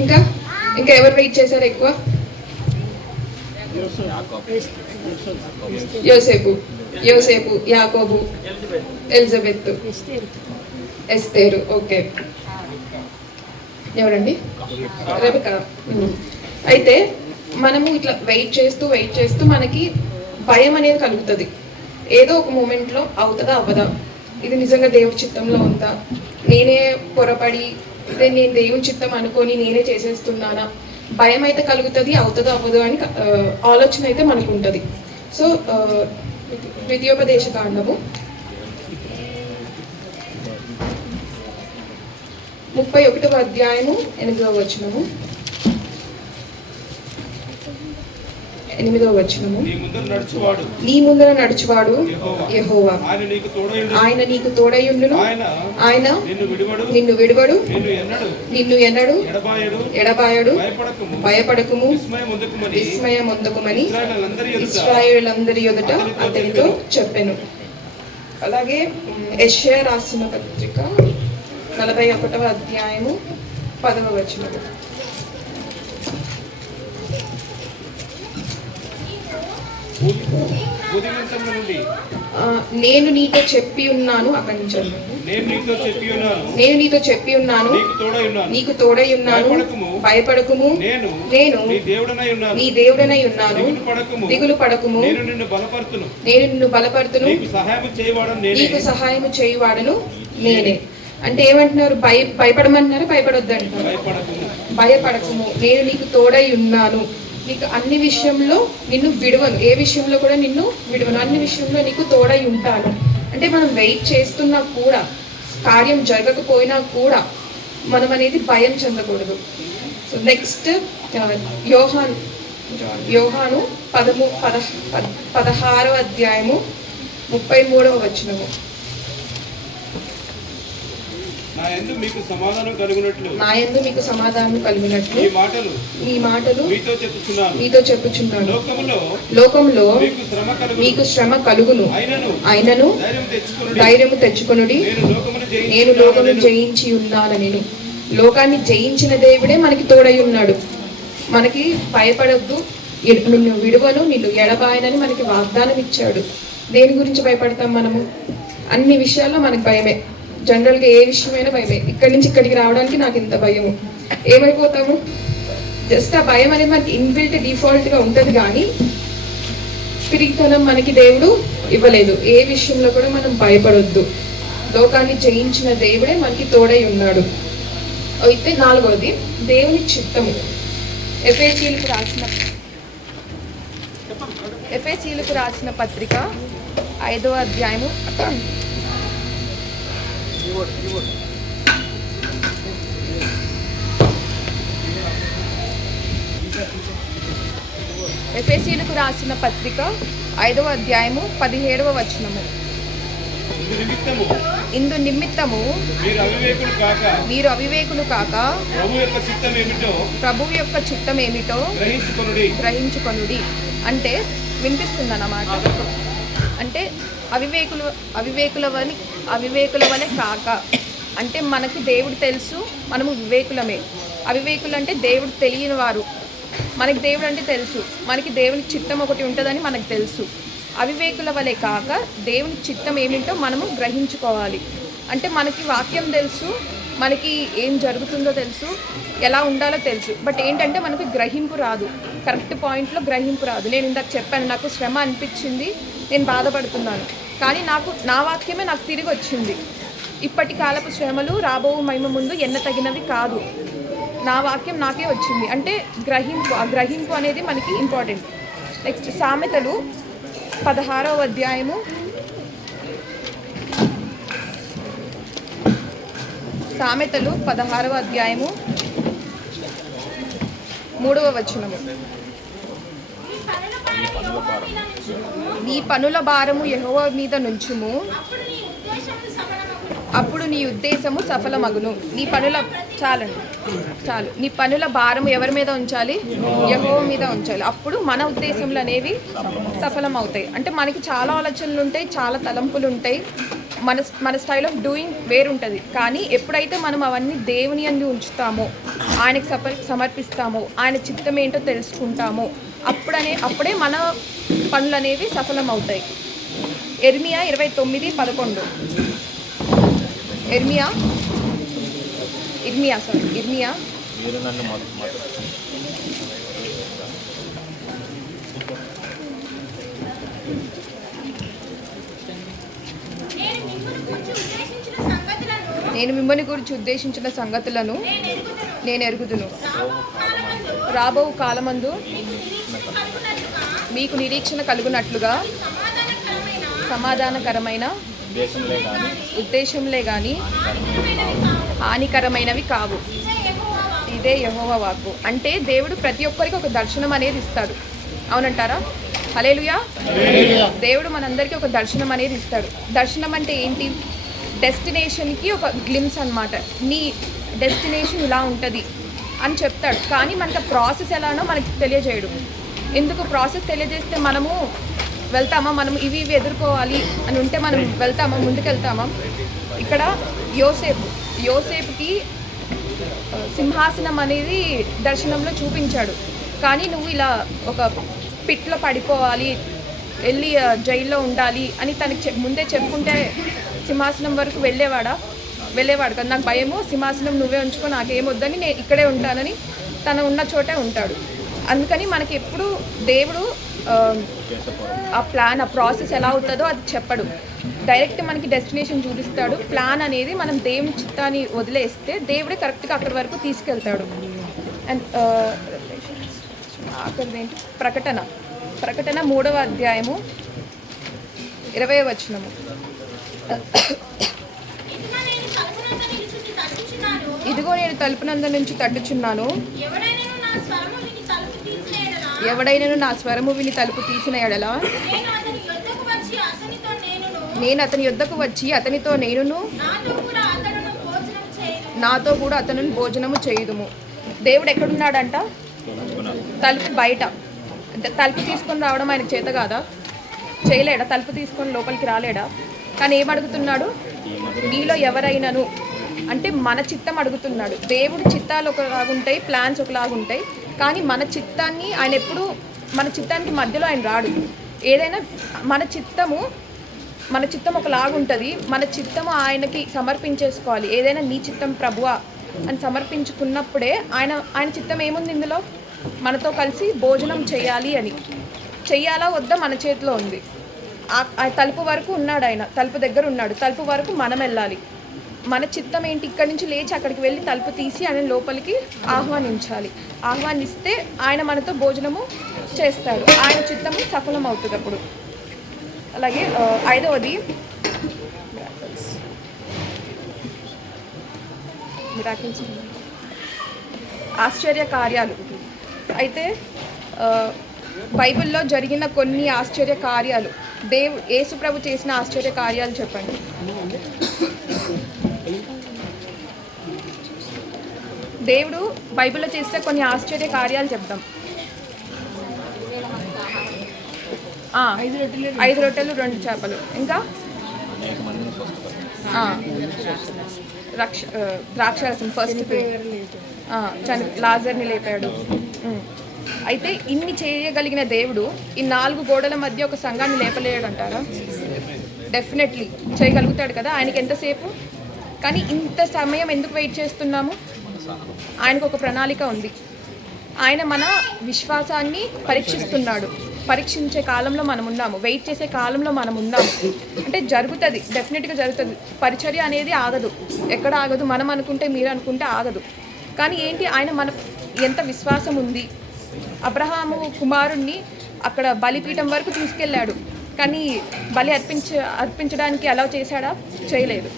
ఇంకా ఇంకా ఎవరు వెయిట్ చేశారు ఎక్కువ? యోసేపు, యాకోబు, ఎలిజబెత్, ఎస్తేరు. ఓకే, ఎవరండి? రెబెకా. అయితే మనము ఇట్లా వెయిట్ చేస్తూ మనకి భయం అనేది కలుగుతుంది. ఏదో ఒక మూమెంట్లో అవుతుందా అవ్వదా, ఇది నిజంగా దేవుడి చిత్తంలో ఉందా, నేనే పొరపడి ఇదే నేను దేవుడి చిత్తం అనుకొని నేనే చేసేస్తున్నానా, భయం అయితే కలుగుతుంది. అవుతుందో అవ్వదు అని ఆలోచన అయితే మనకు ఉంటుంది. సో ద్వితీయోపదేశ కాండము 31వ అధ్యాయము 8వ వచనము. నీ ముందర నడుచువాడు యెహోవా, ఆయన నీకు తోడయుండును, ఆయన నిన్ను విడువడు, నిన్ను ఎన్నడు ఎడబాయడు. భయపడకుము, విస్మయమొందకుమని ఇశ్రాయేలులందరి ఎదుట అతనితో చెప్పెను. అలాగే యెషయా రాసిన పత్రిక 41వ అధ్యాయము 10వ వచనము. నేను నీతో చెప్పి ఉన్నాను. అక్కడి నుంచి నేను నీతో చెప్పి ఉన్నాను, నీకు తోడై ఉన్నాను, భయపడకుము, నేను నీ దేవుడనై ఉన్నాను, దిగులు పడకుము, నేను నిన్ను బలపరుతును, నీకు సహాయము చేయువాడను నేనే. అంటే ఏమంటున్నారు? భయపడమంటున్నారు, భయపడొద్దు అంటున్నారు. భయపడకుము, నేను నీకు తోడై ఉన్నాను, నీకు అన్ని విషయంలో నిన్ను విడవను, ఏ విషయంలో కూడా నిన్ను విడవను, అన్ని విషయంలో నీకు తోడై ఉంటాను. అంటే మనం వెయిట్ చేస్తున్నా కూడా, కార్యం జరగకపోయినా కూడా మనం అనేది భయం చెందకూడదు. సో నెక్స్ట్ యోహాను 16వ అధ్యాయము 33వ వచనము. నా యందు మీకు సమాధానం కలుగునట్లు మీ మాటలు మీతో చెప్పుచున్నాను. లోకములో మీకు శ్రమ కలుగును, అయినను ధైర్యము తెచ్చుకొనుడి, నేను లోకమును జయించి ఉన్నానని. లోకాన్ని జయించిన దేవుడే మనకి తోడై ఉన్నాడు. మనకి భయపడొద్దు, నిన్ను విడువను, నిన్ను ఎడబాయనని మనకి వాగ్దానం ఇచ్చాడు. దేని గురించి భయపడతాం మనము? అన్ని విషయాల్లో మనకి భయమే. జనరల్గా ఏ విషయమైనా భయమే. ఇక్కడి నుంచి ఇక్కడికి రావడానికి నాకు ఇంత భయము, ఏమైపోతాము? జస్ట్ ఆ భయం అనేది మనకి ఇన్బిల్ట్ డిఫాల్ట్గా ఉంటుంది, కానీ పిరిగితనం మనకి దేవుడు ఇవ్వలేదు. ఏ విషయంలో కూడా మనం భయపడొద్దు. లోకాన్ని జయించిన దేవుడే మనకి తోడై ఉన్నాడు. అయితే 4వది దేవుని చిత్తము. ఎఫెసీయులకు రాసిన పత్రిక 5వ అధ్యాయము 17వ వచనము. ఇందు నిమిత్తము మీరు అవివేకులు కాక ప్రభువు యొక్క చిత్తం ఏమిటో గ్రహించుకొనుడి. అంటే వినిపిస్తుందన్నమాట. అంటే అవివేకుల వలె కాక, అంటే మనకి దేవుడు తెలుసు, మనము వివేకులమే. అవివేకులు అంటే దేవుడు తెలియని వారు. మనకి దేవుడు అంటే తెలుసు, మనకి దేవుని చిత్తం ఒకటి ఉంటుందని మనకు తెలుసు. అవివేకుల వలె కాక దేవుని చిత్తం ఏమిటో మనము గ్రహించుకోవాలి. అంటే మనకి వాక్యం తెలుసు, మనకి ఏం జరుగుతుందో తెలుసు, ఎలా ఉండాలో తెలుసు. బట్ ఏంటంటే మనకు గ్రహింపు రాదు, కరెక్ట్ పాయింట్లో గ్రహింపు రాదు. నేను ఇందాక చెప్పాను, నాకు శ్రమ అనిపించింది, నేను బాధపడుతున్నాను, కానీ నా వాక్యమే నాకు తిరిగి వచ్చింది. ఇప్పటి కాలపు శ్రమలు రాబో మహిమ ముందు ఎన్నతగినవి కాదు. నా వాక్యం నాకే వచ్చింది అంటే గ్రహింపు. ఆ గ్రహింపు అనేది మనకి ఇంపార్టెంట్. నెక్స్ట్ సామెతలు 16వ అధ్యాయము 3వ వచనము. నీ పనుల భారము యెహోవా మీద నుంచుము, అప్పుడు నీ ఉద్దేశము సఫలమగును. చాలు నీ పనుల భారము ఎవరి మీద ఉంచాలి? యెహోవా మీద ఉంచాలి. అప్పుడు మన ఉద్దేశములు అనేవి సఫలం అవుతాయి. అంటే మనకి చాలా ఆలోచనలు ఉంటాయి, చాలా తలంపులు ఉంటాయి, మన స్టైల్ ఆఫ్ డూయింగ్ వేరుంటుంది. కానీ ఎప్పుడైతే మనం అవన్నీ దేవుని యందు ఉంచుతామో, ఆయనకి సమర్పిస్తామో, ఆయన చిత్తం ఏంటో తెలుసుకుంటామో అప్పుడే మన పనులు అనేవి సఫలం అవుతాయి. ఇర్మియా 29:11. ఇర్మియా నేను మిమ్మల్ని గురించి ఉద్దేశించిన సంగతులను నేను ఎరుగుదును. రాబో కాలమందు మీకు నిరీక్షణ కలుగునట్లుగా సమాధానకరమైన ఉద్దేశంలే గాని హానికరమైనవి కావు. ఇదే యెహోవా వాక్కు. అంటే దేవుడు ప్రతి ఒక్కరికి ఒక దర్శనం అనేది ఇస్తాడు. అవునంటారా? హల్లెలూయా. దేవుడు మనందరికీ ఒక దర్శనం అనేది ఇస్తాడు. దర్శనం అంటే ఏంటి? డెస్టినేషన్కి ఒక గ్లిమ్స్ అన్నమాట. నీ డెస్టినేషన్ ఇలా ఉంటుంది అని చెప్తాడు. కానీ మనకు ప్రాసెస్ ఎలానో మనకి తెలియజేయడు. ఎందుకు? ప్రాసెస్ తెలియజేస్తే మనము వెళ్తామా? మనం ఇవి ఎదుర్కోవాలి అని ఉంటే మనం వెళ్తామా? ముందుకెళ్తామా? ఇక్కడ యోసేపుకి సింహాసనం అనేది దర్శనంలో చూపించాడు. కానీ నువ్వు ఇలా ఒక పిట్లో పడిపోవాలి, వెళ్ళి జైల్లో ఉండాలి అని తనకి ముందే చెప్పుకుంటే సింహాసనం వరకు వెళ్ళేవాడు కదా. నాకు భయము, సింహాసనం నువ్వే ఉంచుకో, నాకేమొద్దని నేను ఇక్కడే ఉంటానని తను ఉన్న చోటే ఉంటాడు. అందుకని మనకి ఎప్పుడు దేవుడు ఆ ప్లాన్, ఆ ప్రాసెస్ ఎలా అవుతుందో అది చెప్పడు. డైరెక్ట్ మనకి డెస్టినేషన్ చూపిస్తాడు. ప్లాన్ అనేది మనం దేవుని చిత్తాన్ని వదిలేస్తే దేవుడే కరెక్ట్గా అక్కడి వరకు తీసుకెళ్తాడు. అండ్ అక్కడేంటి? ప్రకటన 3వ అధ్యాయము 20వ వచనము. ఇదిగో నేను తలుపునందు నుంచి తట్టుచున్నాను, ఎవడైనను నా స్వరము విని తలుపు తీసిన ఎడల నేను అతని యొద్దకు వచ్చి అతనితో నేనును నాతో కూడా అతను భోజనము చేయుదుము. దేవుడు ఎక్కడున్నాడంట? తలుపు బయట. తలుపు తీసుకొని రావడం ఆయనకు చేత కాదా? చేయలేడా? తలుపు తీసుకొని లోపలికి రాలేడా? కానీ ఏమడుగుతున్నాడు? నీలో ఎవరైనాను అంటే మన చిత్తం అడుగుతున్నాడు. దేవుడు చిత్తాలు ఒకలాగుంటాయి, ప్లాన్స్ ఒకలాగుంటాయి. కానీ మన చిత్తాన్ని ఆయన ఎప్పుడు, మన చిత్తానికి మధ్యలో ఆయన రాడు. ఏదైనా మన చిత్తం ఒకలాగుంటుంది. మన చిత్తము ఆయనకి సమర్పించేసుకోవాలి. ఏదైనా నీ చిత్తం ప్రభువా అని సమర్పించుకున్నప్పుడే ఆయన చిత్తం ఏముంది ఇందులో? మనతో కలిసి భోజనం చేయాలి అని. చెయ్యాలా వద్దా మన చేతిలో ఉంది. ఆ తలుపు వరకు ఉన్నాడు ఆయన, తలుపు దగ్గర ఉన్నాడు. తలుపు వరకు మనం వెళ్ళాలి. మన చిత్తం ఏంటి? ఇక్కడి నుంచి లేచి అక్కడికి వెళ్ళి తలుపు తీసి ఆయన లోపలికి ఆహ్వానించాలి. ఆహ్వానిస్తే ఆయన మనతో భోజనము చేస్తాడు. ఆయన చిత్తము సఫలం అవుతుంది అప్పుడు. అలాగే 5వది ఆశ్చర్య కార్యాలు. అయితే బైబిల్లో జరిగిన కొన్ని ఆశ్చర్య కార్యాలు, యేసు ప్రభు చేసిన ఆశ్చర్య కార్యాలు చెప్పండి. దేవుడు బైబిల్లో చేస్తే కొన్ని ఆశ్చర్య కార్యాలు చెప్తాం. 5 రొట్టెలు 2 చేపలు, ఇంకా ద్రాక్షారసం ఫస్ట్, లాజర్ని లేపాడు. అయితే ఇన్ని చేయగలిగిన దేవుడు ఈ 4 గోడల మధ్య ఒక సంఘాన్ని లేపలేడంటారా? డెఫినెట్లీ చేయగలుగుతాడు కదా. ఆయనకి ఎంతసేపు? కానీ ఇంత సమయం ఎందుకు వెయిట్ చేస్తున్నాము? ఆయనకు ఒక ప్రణాళిక ఉంది. ఆయన మన విశ్వాసాన్ని పరీక్షించే కాలంలో మనం ఉన్నాము, వెయిట్ చేసే కాలంలో మనం ఉన్నాము. అంటే జరుగుతుంది, డెఫినెట్గా జరుగుతుంది. పరిచర్య అనేది ఆగదు, ఎక్కడ ఆగదు. మనం అనుకుంటే, మీరు అనుకుంటే ఆగదు. కానీ ఏంటి, ఆయన మన ఎంత విశ్వాసం ఉంది. అబ్రహాము కుమారుణ్ణి అక్కడ బలిపీఠం వరకు తీసుకెళ్ళాడు, కానీ బలి అర్పించడానికి అలౌ చేశాడా? చేయలేదు.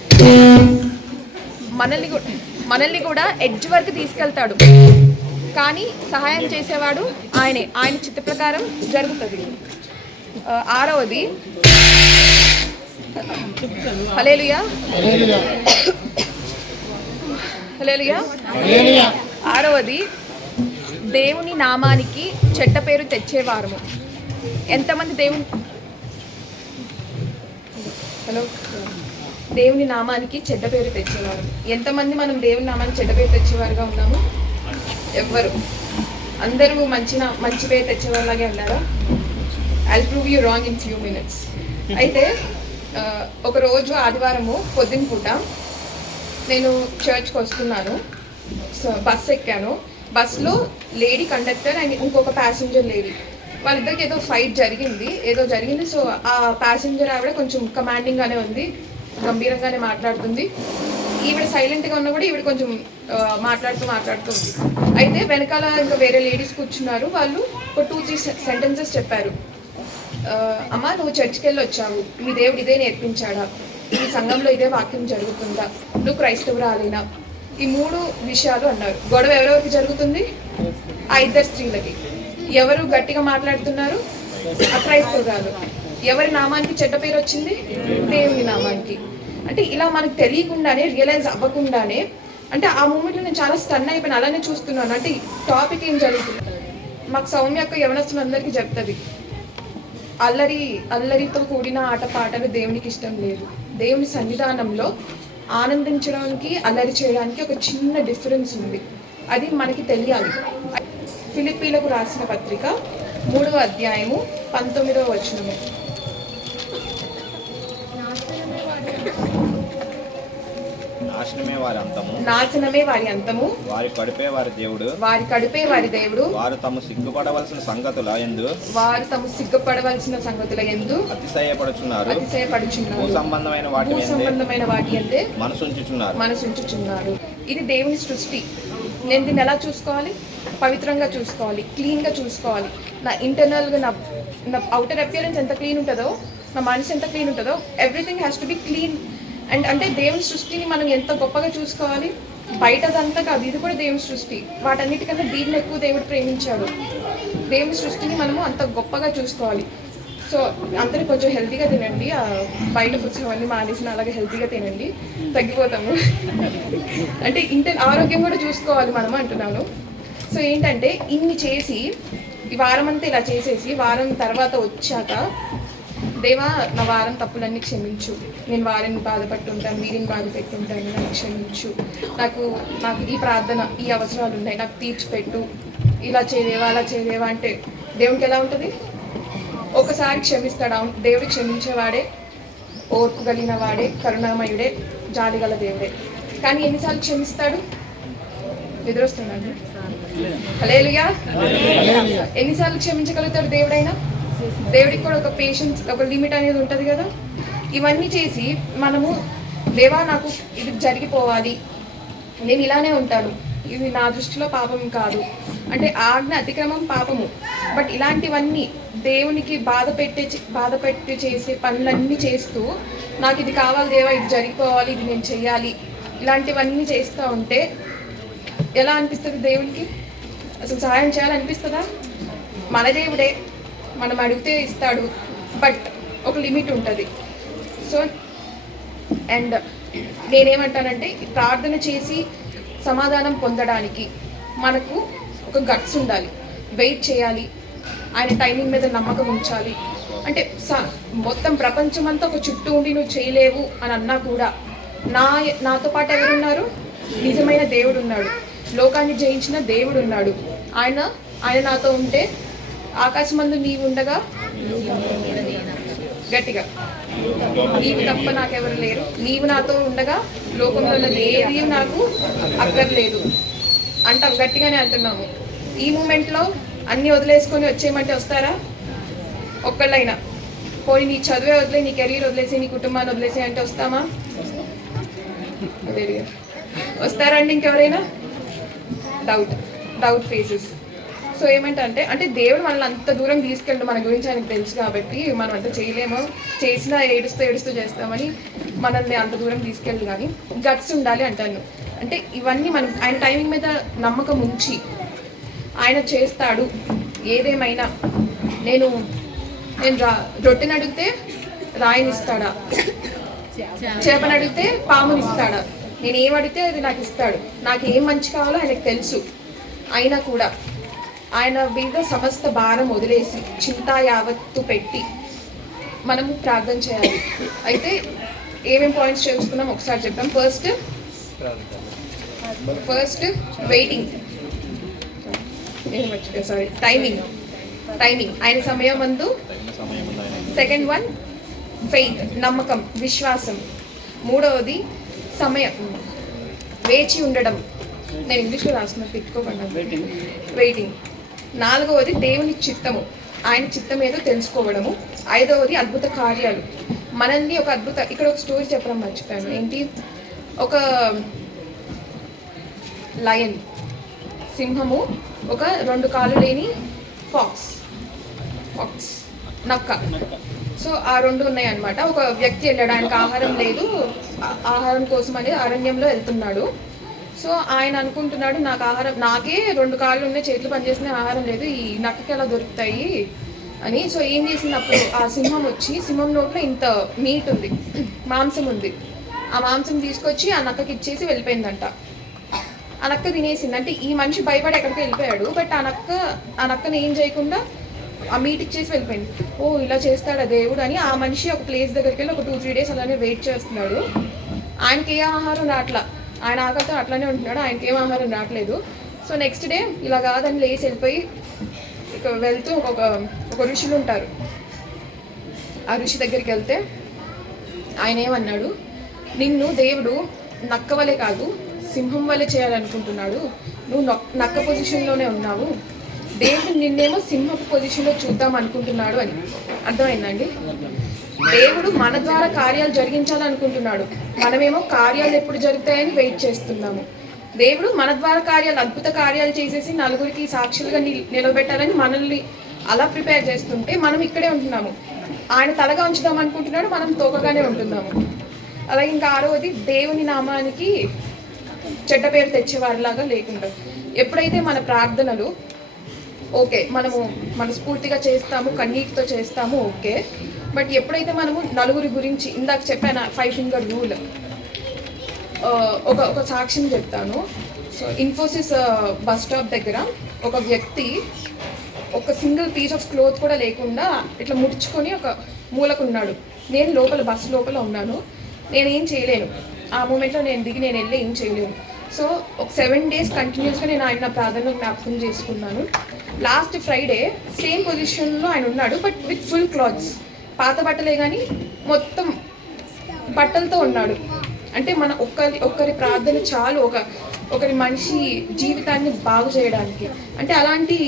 మనల్ని కూడా ఎడ్జ్ వరకు తీసుకెళ్తాడు, కానీ సహాయం చేసేవాడు ఆయనే. ఆయన చిత్త ప్రకారం జరుగుతుంది. 6వది, హల్లెలూయా హల్లెలూయా. 6వది, దేవుని నామానికి చెడ్డ పేరు తెచ్చేవారము. ఎంతమంది దేవుని నామానికి చెడ్డ పేరు తెచ్చేవారు? ఎంతమంది మనం దేవుని నామానికి చెడ్డ పేరు తెచ్చేవారుగా ఉన్నాము? ఎవ్వరు. అందరూ మంచి పేరు తెచ్చేవాళ్ళలాగే ఉన్నారా? I'll prove you wrong in few minutes. అయితే ఒకరోజు ఆదివారము పొద్దున పూట నేను చర్చ్కి వస్తున్నాను. బస్ ఎక్కాను. బస్లో లేడీ కండక్టర్ అండ్ ఇంకొక ప్యాసింజర్ లేడీ, వాళ్ళిద్దరికి ఏదో ఫైట్ జరిగింది. సో ఆ ప్యాసింజర్ ఆవిడ కొంచెం కమాండింగ్గానే ఉంది, గంభీరంగానే మాట్లాడుతుంది. ఈవిడ సైలెంట్గా ఉన్నా కూడా ఈవిడ కొంచెం మాట్లాడుతూ ఉంది. అయితే వెనకాల ఇంకా వేరే లేడీస్ కూర్చున్నారు. వాళ్ళు ఒక 2-3 సెంటెన్సెస్ చెప్పారు. అమ్మ, నువ్వు చర్చ్కి వెళ్ళి వచ్చావు, మీ దేవుడు ఇదే నేర్పించాడా? ఈ సంఘంలో ఇదే వాక్యం జరుగుతుందా? నువ్వు క్రైస్తవురాలేనా? ఈ 3 విషయాలు అన్నారు. గొడవ ఎవరెవరికి జరుగుతుంది? ఆ 2 స్త్రీలకి. ఎవరు గట్టిగా మాట్లాడుతున్నారు? అక్రైస్తవురాలు. ఎవరి నామానికి చెడ్డ పేరు వచ్చింది? దేవుని నామానికి. అంటే ఇలా మనకు తెలియకుండానే, రియలైజ్ అవ్వకుండానే, అంటే ఆ మూమెంట్లో నేను చాలా స్టన్ అయిపోయిన, అలానే చూస్తున్నాను. అంటే టాపిక్ ఏం జరుగుతుంది? మాకు సౌమ్య అక్క యవనస్తులందరికీ చెప్తుంది, అల్లరితో కూడిన ఆటపాటలు దేవునికి ఇష్టం లేదు. దేవుని సన్నిధానంలో ఆనందించడానికి, అల్లరి చేయడానికి ఒక చిన్న డిఫరెన్స్ ఉంది. అది మనకి తెలియాలి. ఫిలిప్పీలకు రాసిన పత్రిక 3వ అధ్యాయము 19వ వచనము. నాశనమే వారి అంతము, వారి కడుపే వారి దేవుడు, వారు తమ సిగ్గుపడవలసిన సంగతుల యందు అతిశయపడుచున్నారు, భూసంబంధమైన వాటి యందే మనసుంచుచున్నారు. ఇది దేవుని సృష్టి. నేను దీన్ని ఎలా చూసుకోవాలి? పవిత్రంగా చూసుకోవాలి, క్లీన్గా చూసుకోవాలి. నా ఇంటర్నల్గా, నా అవుటర్ అపియరెన్స్ ఎంత క్లీన్ ఉంటుందో, నా మనసు ఎంత క్లీన్ ఉంటుందో, everything has to be clean. And అంటే దేవుని సృష్టిని మనం ఎంత గొప్పగా చూసుకోవాలి. బయటదంతా కాదు, ఇది కూడా దేవుని సృష్టి. వాటన్నిటికన్నా దీన్ని ఎక్కువ దేవుడు ప్రేమించాడు. దేవుని సృష్టిని మనము అంత గొప్పగా చూసుకోవాలి. సో అందరూ కొంచెం హెల్తీగా తినండి. బయట ఫుడ్స్ అవన్నీ మానేసిన అలాగే హెల్తీగా తినండి, తగ్గిపోతాము. అంటే ఆరోగ్యం కూడా చూసుకోవాలి మనం అంటున్నాను. సో ఏంటంటే ఇన్ని చేసి, ఈ వారం అంతా ఇలా చేసేసి, వారం తర్వాత వచ్చాక, దేవా నా వారం తప్పులన్నీ క్షమించు, నేను వారిని బాధపట్టుంటాను, వీరిని బాధ పెట్టుంటాను, నాకు క్షమించు, నాకు ఈ ప్రార్థన, ఈ అవసరాలు ఉన్నాయి, నాకు తీర్చిపెట్టు, ఇలా చేయలేవా అలా చేయలేవా అంటే దేవునికి ఎలా ఉంటుంది? ఒకసారి క్షమిస్తాడు. అవును, దేవుడు క్షమించేవాడే, ఓర్పు కలిగిన వాడే, కరుణామయుడే, జాలిగల దేవుడే. కానీ ఎన్నిసార్లు క్షమిస్తాడు? నిద్రొస్తున్నాడు. హల్లెలూయా. ఎన్నిసార్లు క్షమించగలుగుతాడు దేవుడైనా? దేవుడికి కూడా ఒక పేషెన్స్, ఒక లిమిట్ అనేది ఉంటుంది కదా. ఇవన్నీ చేసి మనము, దేవా నాకు ఇది జరిగిపోవాలి, నేను ఇలానే ఉంటాను, ఇది నా దృష్టిలో పాపం కాదు అంటే ఆజ్ఞ అతిక్రమం పాపము. బట్ ఇలాంటివన్నీ దేవునికి బాధ పెట్టి చేసే పనులన్నీ చేస్తూ, నాకు ఇది కావాలి దేవా, ఇది జరిగిపోవాలి, ఇది నేను చెయ్యాలి, ఇలాంటివన్నీ చేస్తూ ఉంటే ఎలా అనిపిస్తుంది దేవునికి? అసలు సహాయం చేయాలనిపిస్తుందా? మన దేవుడే, మనం అడిగితే ఇస్తాడు, బట్ ఒక లిమిట్ ఉంటుంది. సో అండ్ నేనేమంటానంటే, ప్రార్థన చేసి సమాధానం పొందడానికి మనకు ఒక గట్స్ ఉండాలి, వెయిట్ చేయాలి, ఆయన టైమింగ్ మీద నమ్మకం ఉంచాలి. అంటే మొత్తం ప్రపంచమంతా ఒక చుట్టూ ఉండి నువ్వు చేయలేవు అని అన్నా కూడా నాతో పాటు ఎవరున్నారు? నిజమైన దేవుడు ఉన్నాడు, లోకాన్ని జయించిన దేవుడు ఉన్నాడు. ఆయన నాతో ఉంటే, ఆకాశమందు నీవు ఉండగా, గట్టిగా, నీవు తప్ప నాకెవరు లేరు, నీవు నాతో ఉండగా లోకంలో ఉన్నది ఏది నాకు అక్కర్లేదు అంటాం, గట్టిగానే అంటున్నాము. ఈ మూమెంట్లో అన్నీ వదిలేసుకొని వచ్చేయమంటే వస్తారా? ఒక్కళ్ళైనా పోయి నీ చదివే వదిలే, నీ కెరీర్ వదిలేసి, నీ కుటుంబాన్ని వదిలేసి అంటే వస్తామా? Very good. వస్తారండి ఇంకెవరైనా? Doubt faces. సో ఏమంటే అంటే దేవుడు మనల్ని అంత దూరం తీసుకెళ్ళడం మన గురించి ఆయనకు తెలుసు కాబట్టి మనం అంత చేయలేము, చేసినా ఏడుస్తూ చేస్తామని మనల్ని అంత దూరం తీసుకెళ్ళదు. కానీ గట్స్ ఉండాలి అంటాను. అంటే ఇవన్నీ మనం ఆయన టైమింగ్ మీద నమ్మకం ఉంచి ఆయన చేస్తాడు ఏదేమైనా. నేను రొట్టెని అడిగితే రాయినిస్తాడా, చేపని అడిగితే పామునిస్తాడా? నేను ఏం అడిగితే అది నాకు ఇస్తాడు. నాకు ఏం మంచి కావాలో ఆయనకు తెలుసు. అయినా కూడా ఆయన మీద సమస్త భారం వదిలేసి చింతా యావత్తు పెట్టి మనము ప్రార్థన చేయాలి. అయితే ఏమేమి పాయింట్స్ చేసుకున్నాం ఒకసారి చెప్తాం. ఫస్ట్ వెయిటింగ్, టైమింగ్ ఆయన సమయం అందు. సెకండ్ వన్ ఫెయిత్, నమ్మకం, విశ్వాసం. మూడవది సమయం, వేచి ఉండడం. నేను ఇంగ్లీష్లో రాసుకున్నా, తిట్టుకోకుండా. వెయిటింగ్. నాలుగవది దేవుని చిత్తము, ఆయన చిత్తం ఏదో తెలుసుకోవడము. ఐదవది అద్భుత కార్యాలు. మనల్ని ఇక్కడ ఒక స్టోరీ చెప్పడం మర్చిపోయాను. ఏంటి? ఒక లయన్, సింహము, ఒక 2 కాళ్ళు లేని ఫాక్స్, నక్క. సో ఆ 2 ఉన్నాయి అన్నమాట. ఒక వ్యక్తి వెళ్ళాడు, ఆయనకు ఆహారం లేదు, ఆహారం కోసం అనేది అరణ్యంలో వెళ్తున్నాడు. సో ఆయన అనుకుంటున్నాడు, నాకే 2 కాళ్ళు ఉన్నాయి, చేతులు పనిచేసిన ఆహారం లేదు, ఈ నక్కకి ఎలా దొరుకుతాయి అని. సో ఏం చేసినప్పుడు ఆ సింహం వచ్చి, సింహం నోట్లో ఇంత మీట్ ఉంది, మాంసం ఉంది. ఆ మాంసం తీసుకొచ్చి ఆ నక్కకి ఇచ్చేసి వెళ్ళిపోయిందంట. ఆ నక్క తినేసింది. అంటే ఈ మనిషి భయపడి ఎక్కడికి వెళ్ళిపోయాడు, బట్ ఆ నక్కని ఏం చేయకుండా ఆ మీట్ ఇచ్చేసి వెళ్ళిపోయింది. ఓ ఇలా చేస్తాడా దేవుడు అని ఆ మనిషి ఒక ప్లేస్ దగ్గరికి వెళ్ళి ఒక 2-3 డేస్ అలానే వెయిట్ చేస్తున్నాడు. ఆయనకి ఏ ఆహారం రావట్లా, ఆయన ఆకలితో అట్లానే ఉంటున్నాడు, ఆయనకి ఏం ఆహారం రావట్లేదు. సో నెక్స్ట్ డే ఇలా కాదని లేచి వెళ్ళిపోయి వెళ్తూ ఒక ఋషులు ఉంటారు. ఆ ఋషి దగ్గరికి వెళ్తే ఆయన ఏమన్నాడు, నిన్ను దేవుడు నక్క వలె కాదు సింహం వలె చేయాలనుకుంటున్నాడు, నువ్వు నక్క పొజిషన్లోనే ఉన్నావు, దేవుడు నిన్నేమో సింహపు పొజిషన్లో చూద్దాం అనుకుంటున్నాడు అని. అర్థమైందండి? దేవుడు మన ద్వారా కార్యాలు జరిగించాలనుకుంటున్నాడు, మనమేమో కార్యాలు ఎప్పుడు జరుగుతాయని వెయిట్ చేస్తున్నాము. దేవుడు మన ద్వారా కార్యాలు, అద్భుత కార్యాలు చేసేసి నలుగురికి సాక్షులుగా నిలబెట్టాలని మనల్ని అలా ప్రిపేర్ చేస్తుంటే మనం ఇక్కడే ఉంటున్నాము. ఆయన తలగా ఉంచుదాం అనుకుంటున్నాడు, మనం తోకగానే ఉంటున్నాము. అలాగే ఇంకా 6వది దేవుని నామానికి చెడ్డ పేరు తెచ్చేవారిలాగా లేకుండా. ఎప్పుడైతే మన ప్రార్థనలు ఓకే, మనము మనస్ఫూర్తిగా చేస్తాము, కన్నీటితో చేస్తాము, ఓకే. బట్ ఎప్పుడైతే మనము నలుగురి గురించి, ఇందాక చెప్పాను 5 ఫింగర్ రూల్, ఒక సాక్ష్యం చెప్తాను. సో ఇన్ఫోసిస్ బస్ స్టాప్ దగ్గర ఒక వ్యక్తి ఒక సింగిల్ పీస్ ఆఫ్ క్లోత్ కూడా లేకుండా ఇట్లా ముడుచుకొని ఒక మూలకున్నాడు. నేను బస్ లోపల ఉన్నాను, నేనేం చేయలేను. ఆ మూమెంట్లో నేను వెళ్ళి ఏం చేయలేను. సో ఒక 7 days కంటిన్యూస్గా నేను ఆయన ప్రార్థనలో జ్ఞాపకం చేసుకున్నాను. లాస్ట్ ఫ్రైడే సేమ్ పొజిషన్లో ఆయన ఉన్నాడు, బట్ విత్ ఫుల్ క్లాత్స్, పాత బట్టలే కానీ మొత్తం బట్టలతో ఉన్నాడు. అంటే మన ఒక్కరి ప్రార్థన చాలు ఒకరి మనిషి జీవితాన్ని బాగు చేయడానికి. అంటే అలాంటి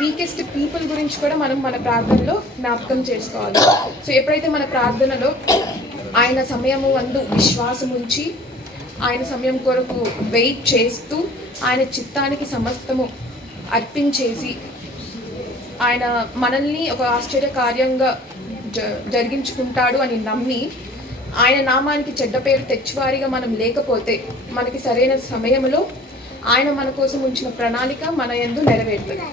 వీకెస్ట్ పీపుల్ గురించి కూడా మనం మన ప్రార్థనలో జ్ఞాపకం చేసుకోవాలి. సో ఎప్పుడైతే మన ప్రార్థనలో ఆయన సమయము అందు విశ్వాసం ఉంచి, ఆయన సమయం కొరకు వెయిట్ చేస్తూ, ఆయన చిత్తానికి సమస్తము అర్పించేసి, ఆయన మనల్ని ఒక ఆశ్చర్య కార్యంగా జరిగించుకుంటాడు అని నమ్మి, ఆయన నామానికి చెడ్డ పేరు తెచ్చివారిగా మనం లేకపోతే, మనకి సరైన సమయంలో ఆయన మన కోసం ఉంచిన ప్రణాళిక మన యందు నెరవేరుతుంది.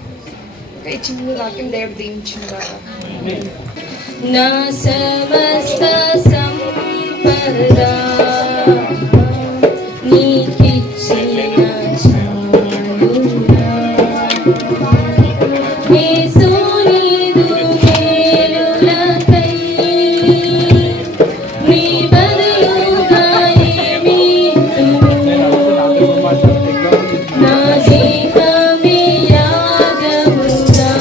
ఈ చిన్న వాక్యం దేవుడు దీవించినగా. నా సమస్త సంపద నీకిచ్చిన చాలునా, యేసు నీదు మేలులకై నీ బదులుగా ఏమిత్తును, నా జీవమే యాగముగా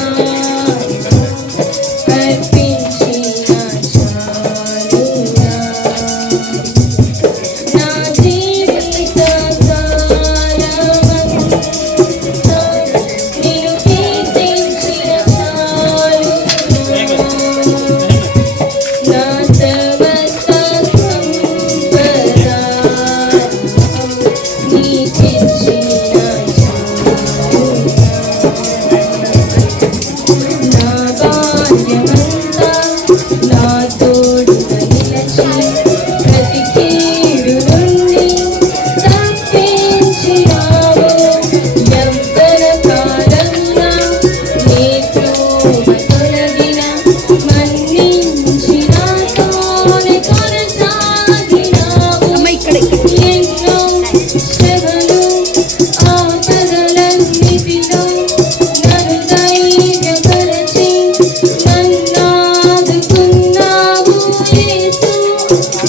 అర్పించిన చాలునా. ప్రతి కీడు నుండి తప్పించినావు యవ్వన కాలంగా నీ త్రోవ తొలగిన మన్నించి నాతోనే కొనసాగినావు ఎన్నో శ్రమలు ఆపదలన్నిటిలో నన్ను ధైర్యపరచి నన్నాదుకున్నావు యేసు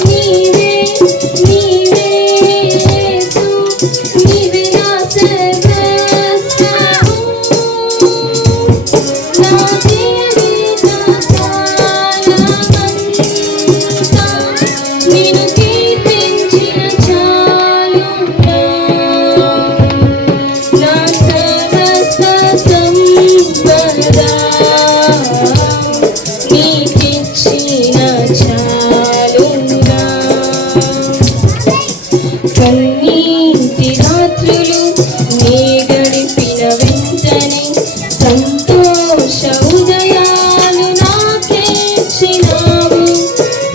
నీవే నీవే యేసు నీవే నా సర్వస్వము నా జీవిత కాలమంతా నిన్ను కీర్తించిన చాలునా నా సమస్త సంపద నీకిచ్చిన చాలునా కన్నీటి రాత్రులు నీ గడిపిన వెంటనే సంతోష ఉదయాలు నాకిచ్చినావు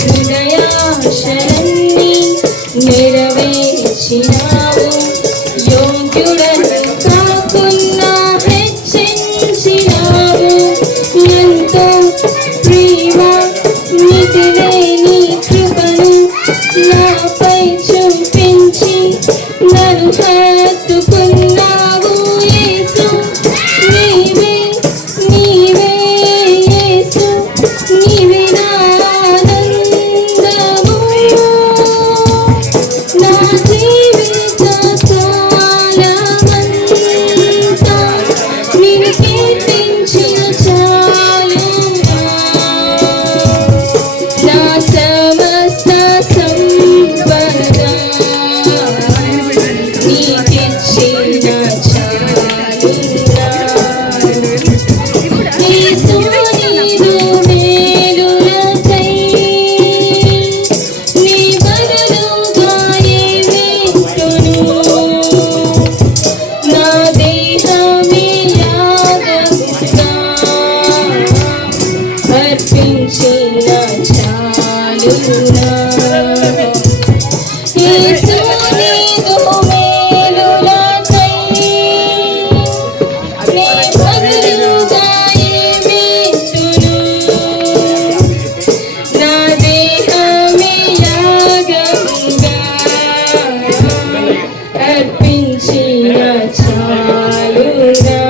హృదయాశలన్నీ నెరవేర్చినావు యోగ్యుడను కాకున్నా హెచ్చించినావు ఎంతో ప్రేమ మితిలేని కృపను నాపై చూపించి నన్ను హత్తుకున్నావు యేసు నీవే నీవే యేసు నీవే నా ఆనందము నా జీవిత కాలమంతా నిన్ను కీర్తించిన చాలునా నా సమస్త సంపద నీకిచ్చిన చాలునా యేసు నీదు మేలులకై నీ బదులుగా ఏమిచ్చును నా దేహమే యాగముగా అర్పించిన చాలునా యేసు నీదు మేలులకై నీ బదులుగా ఏమిచ్చును నా దేహమే యాగముగా అర్పించిన చాలునా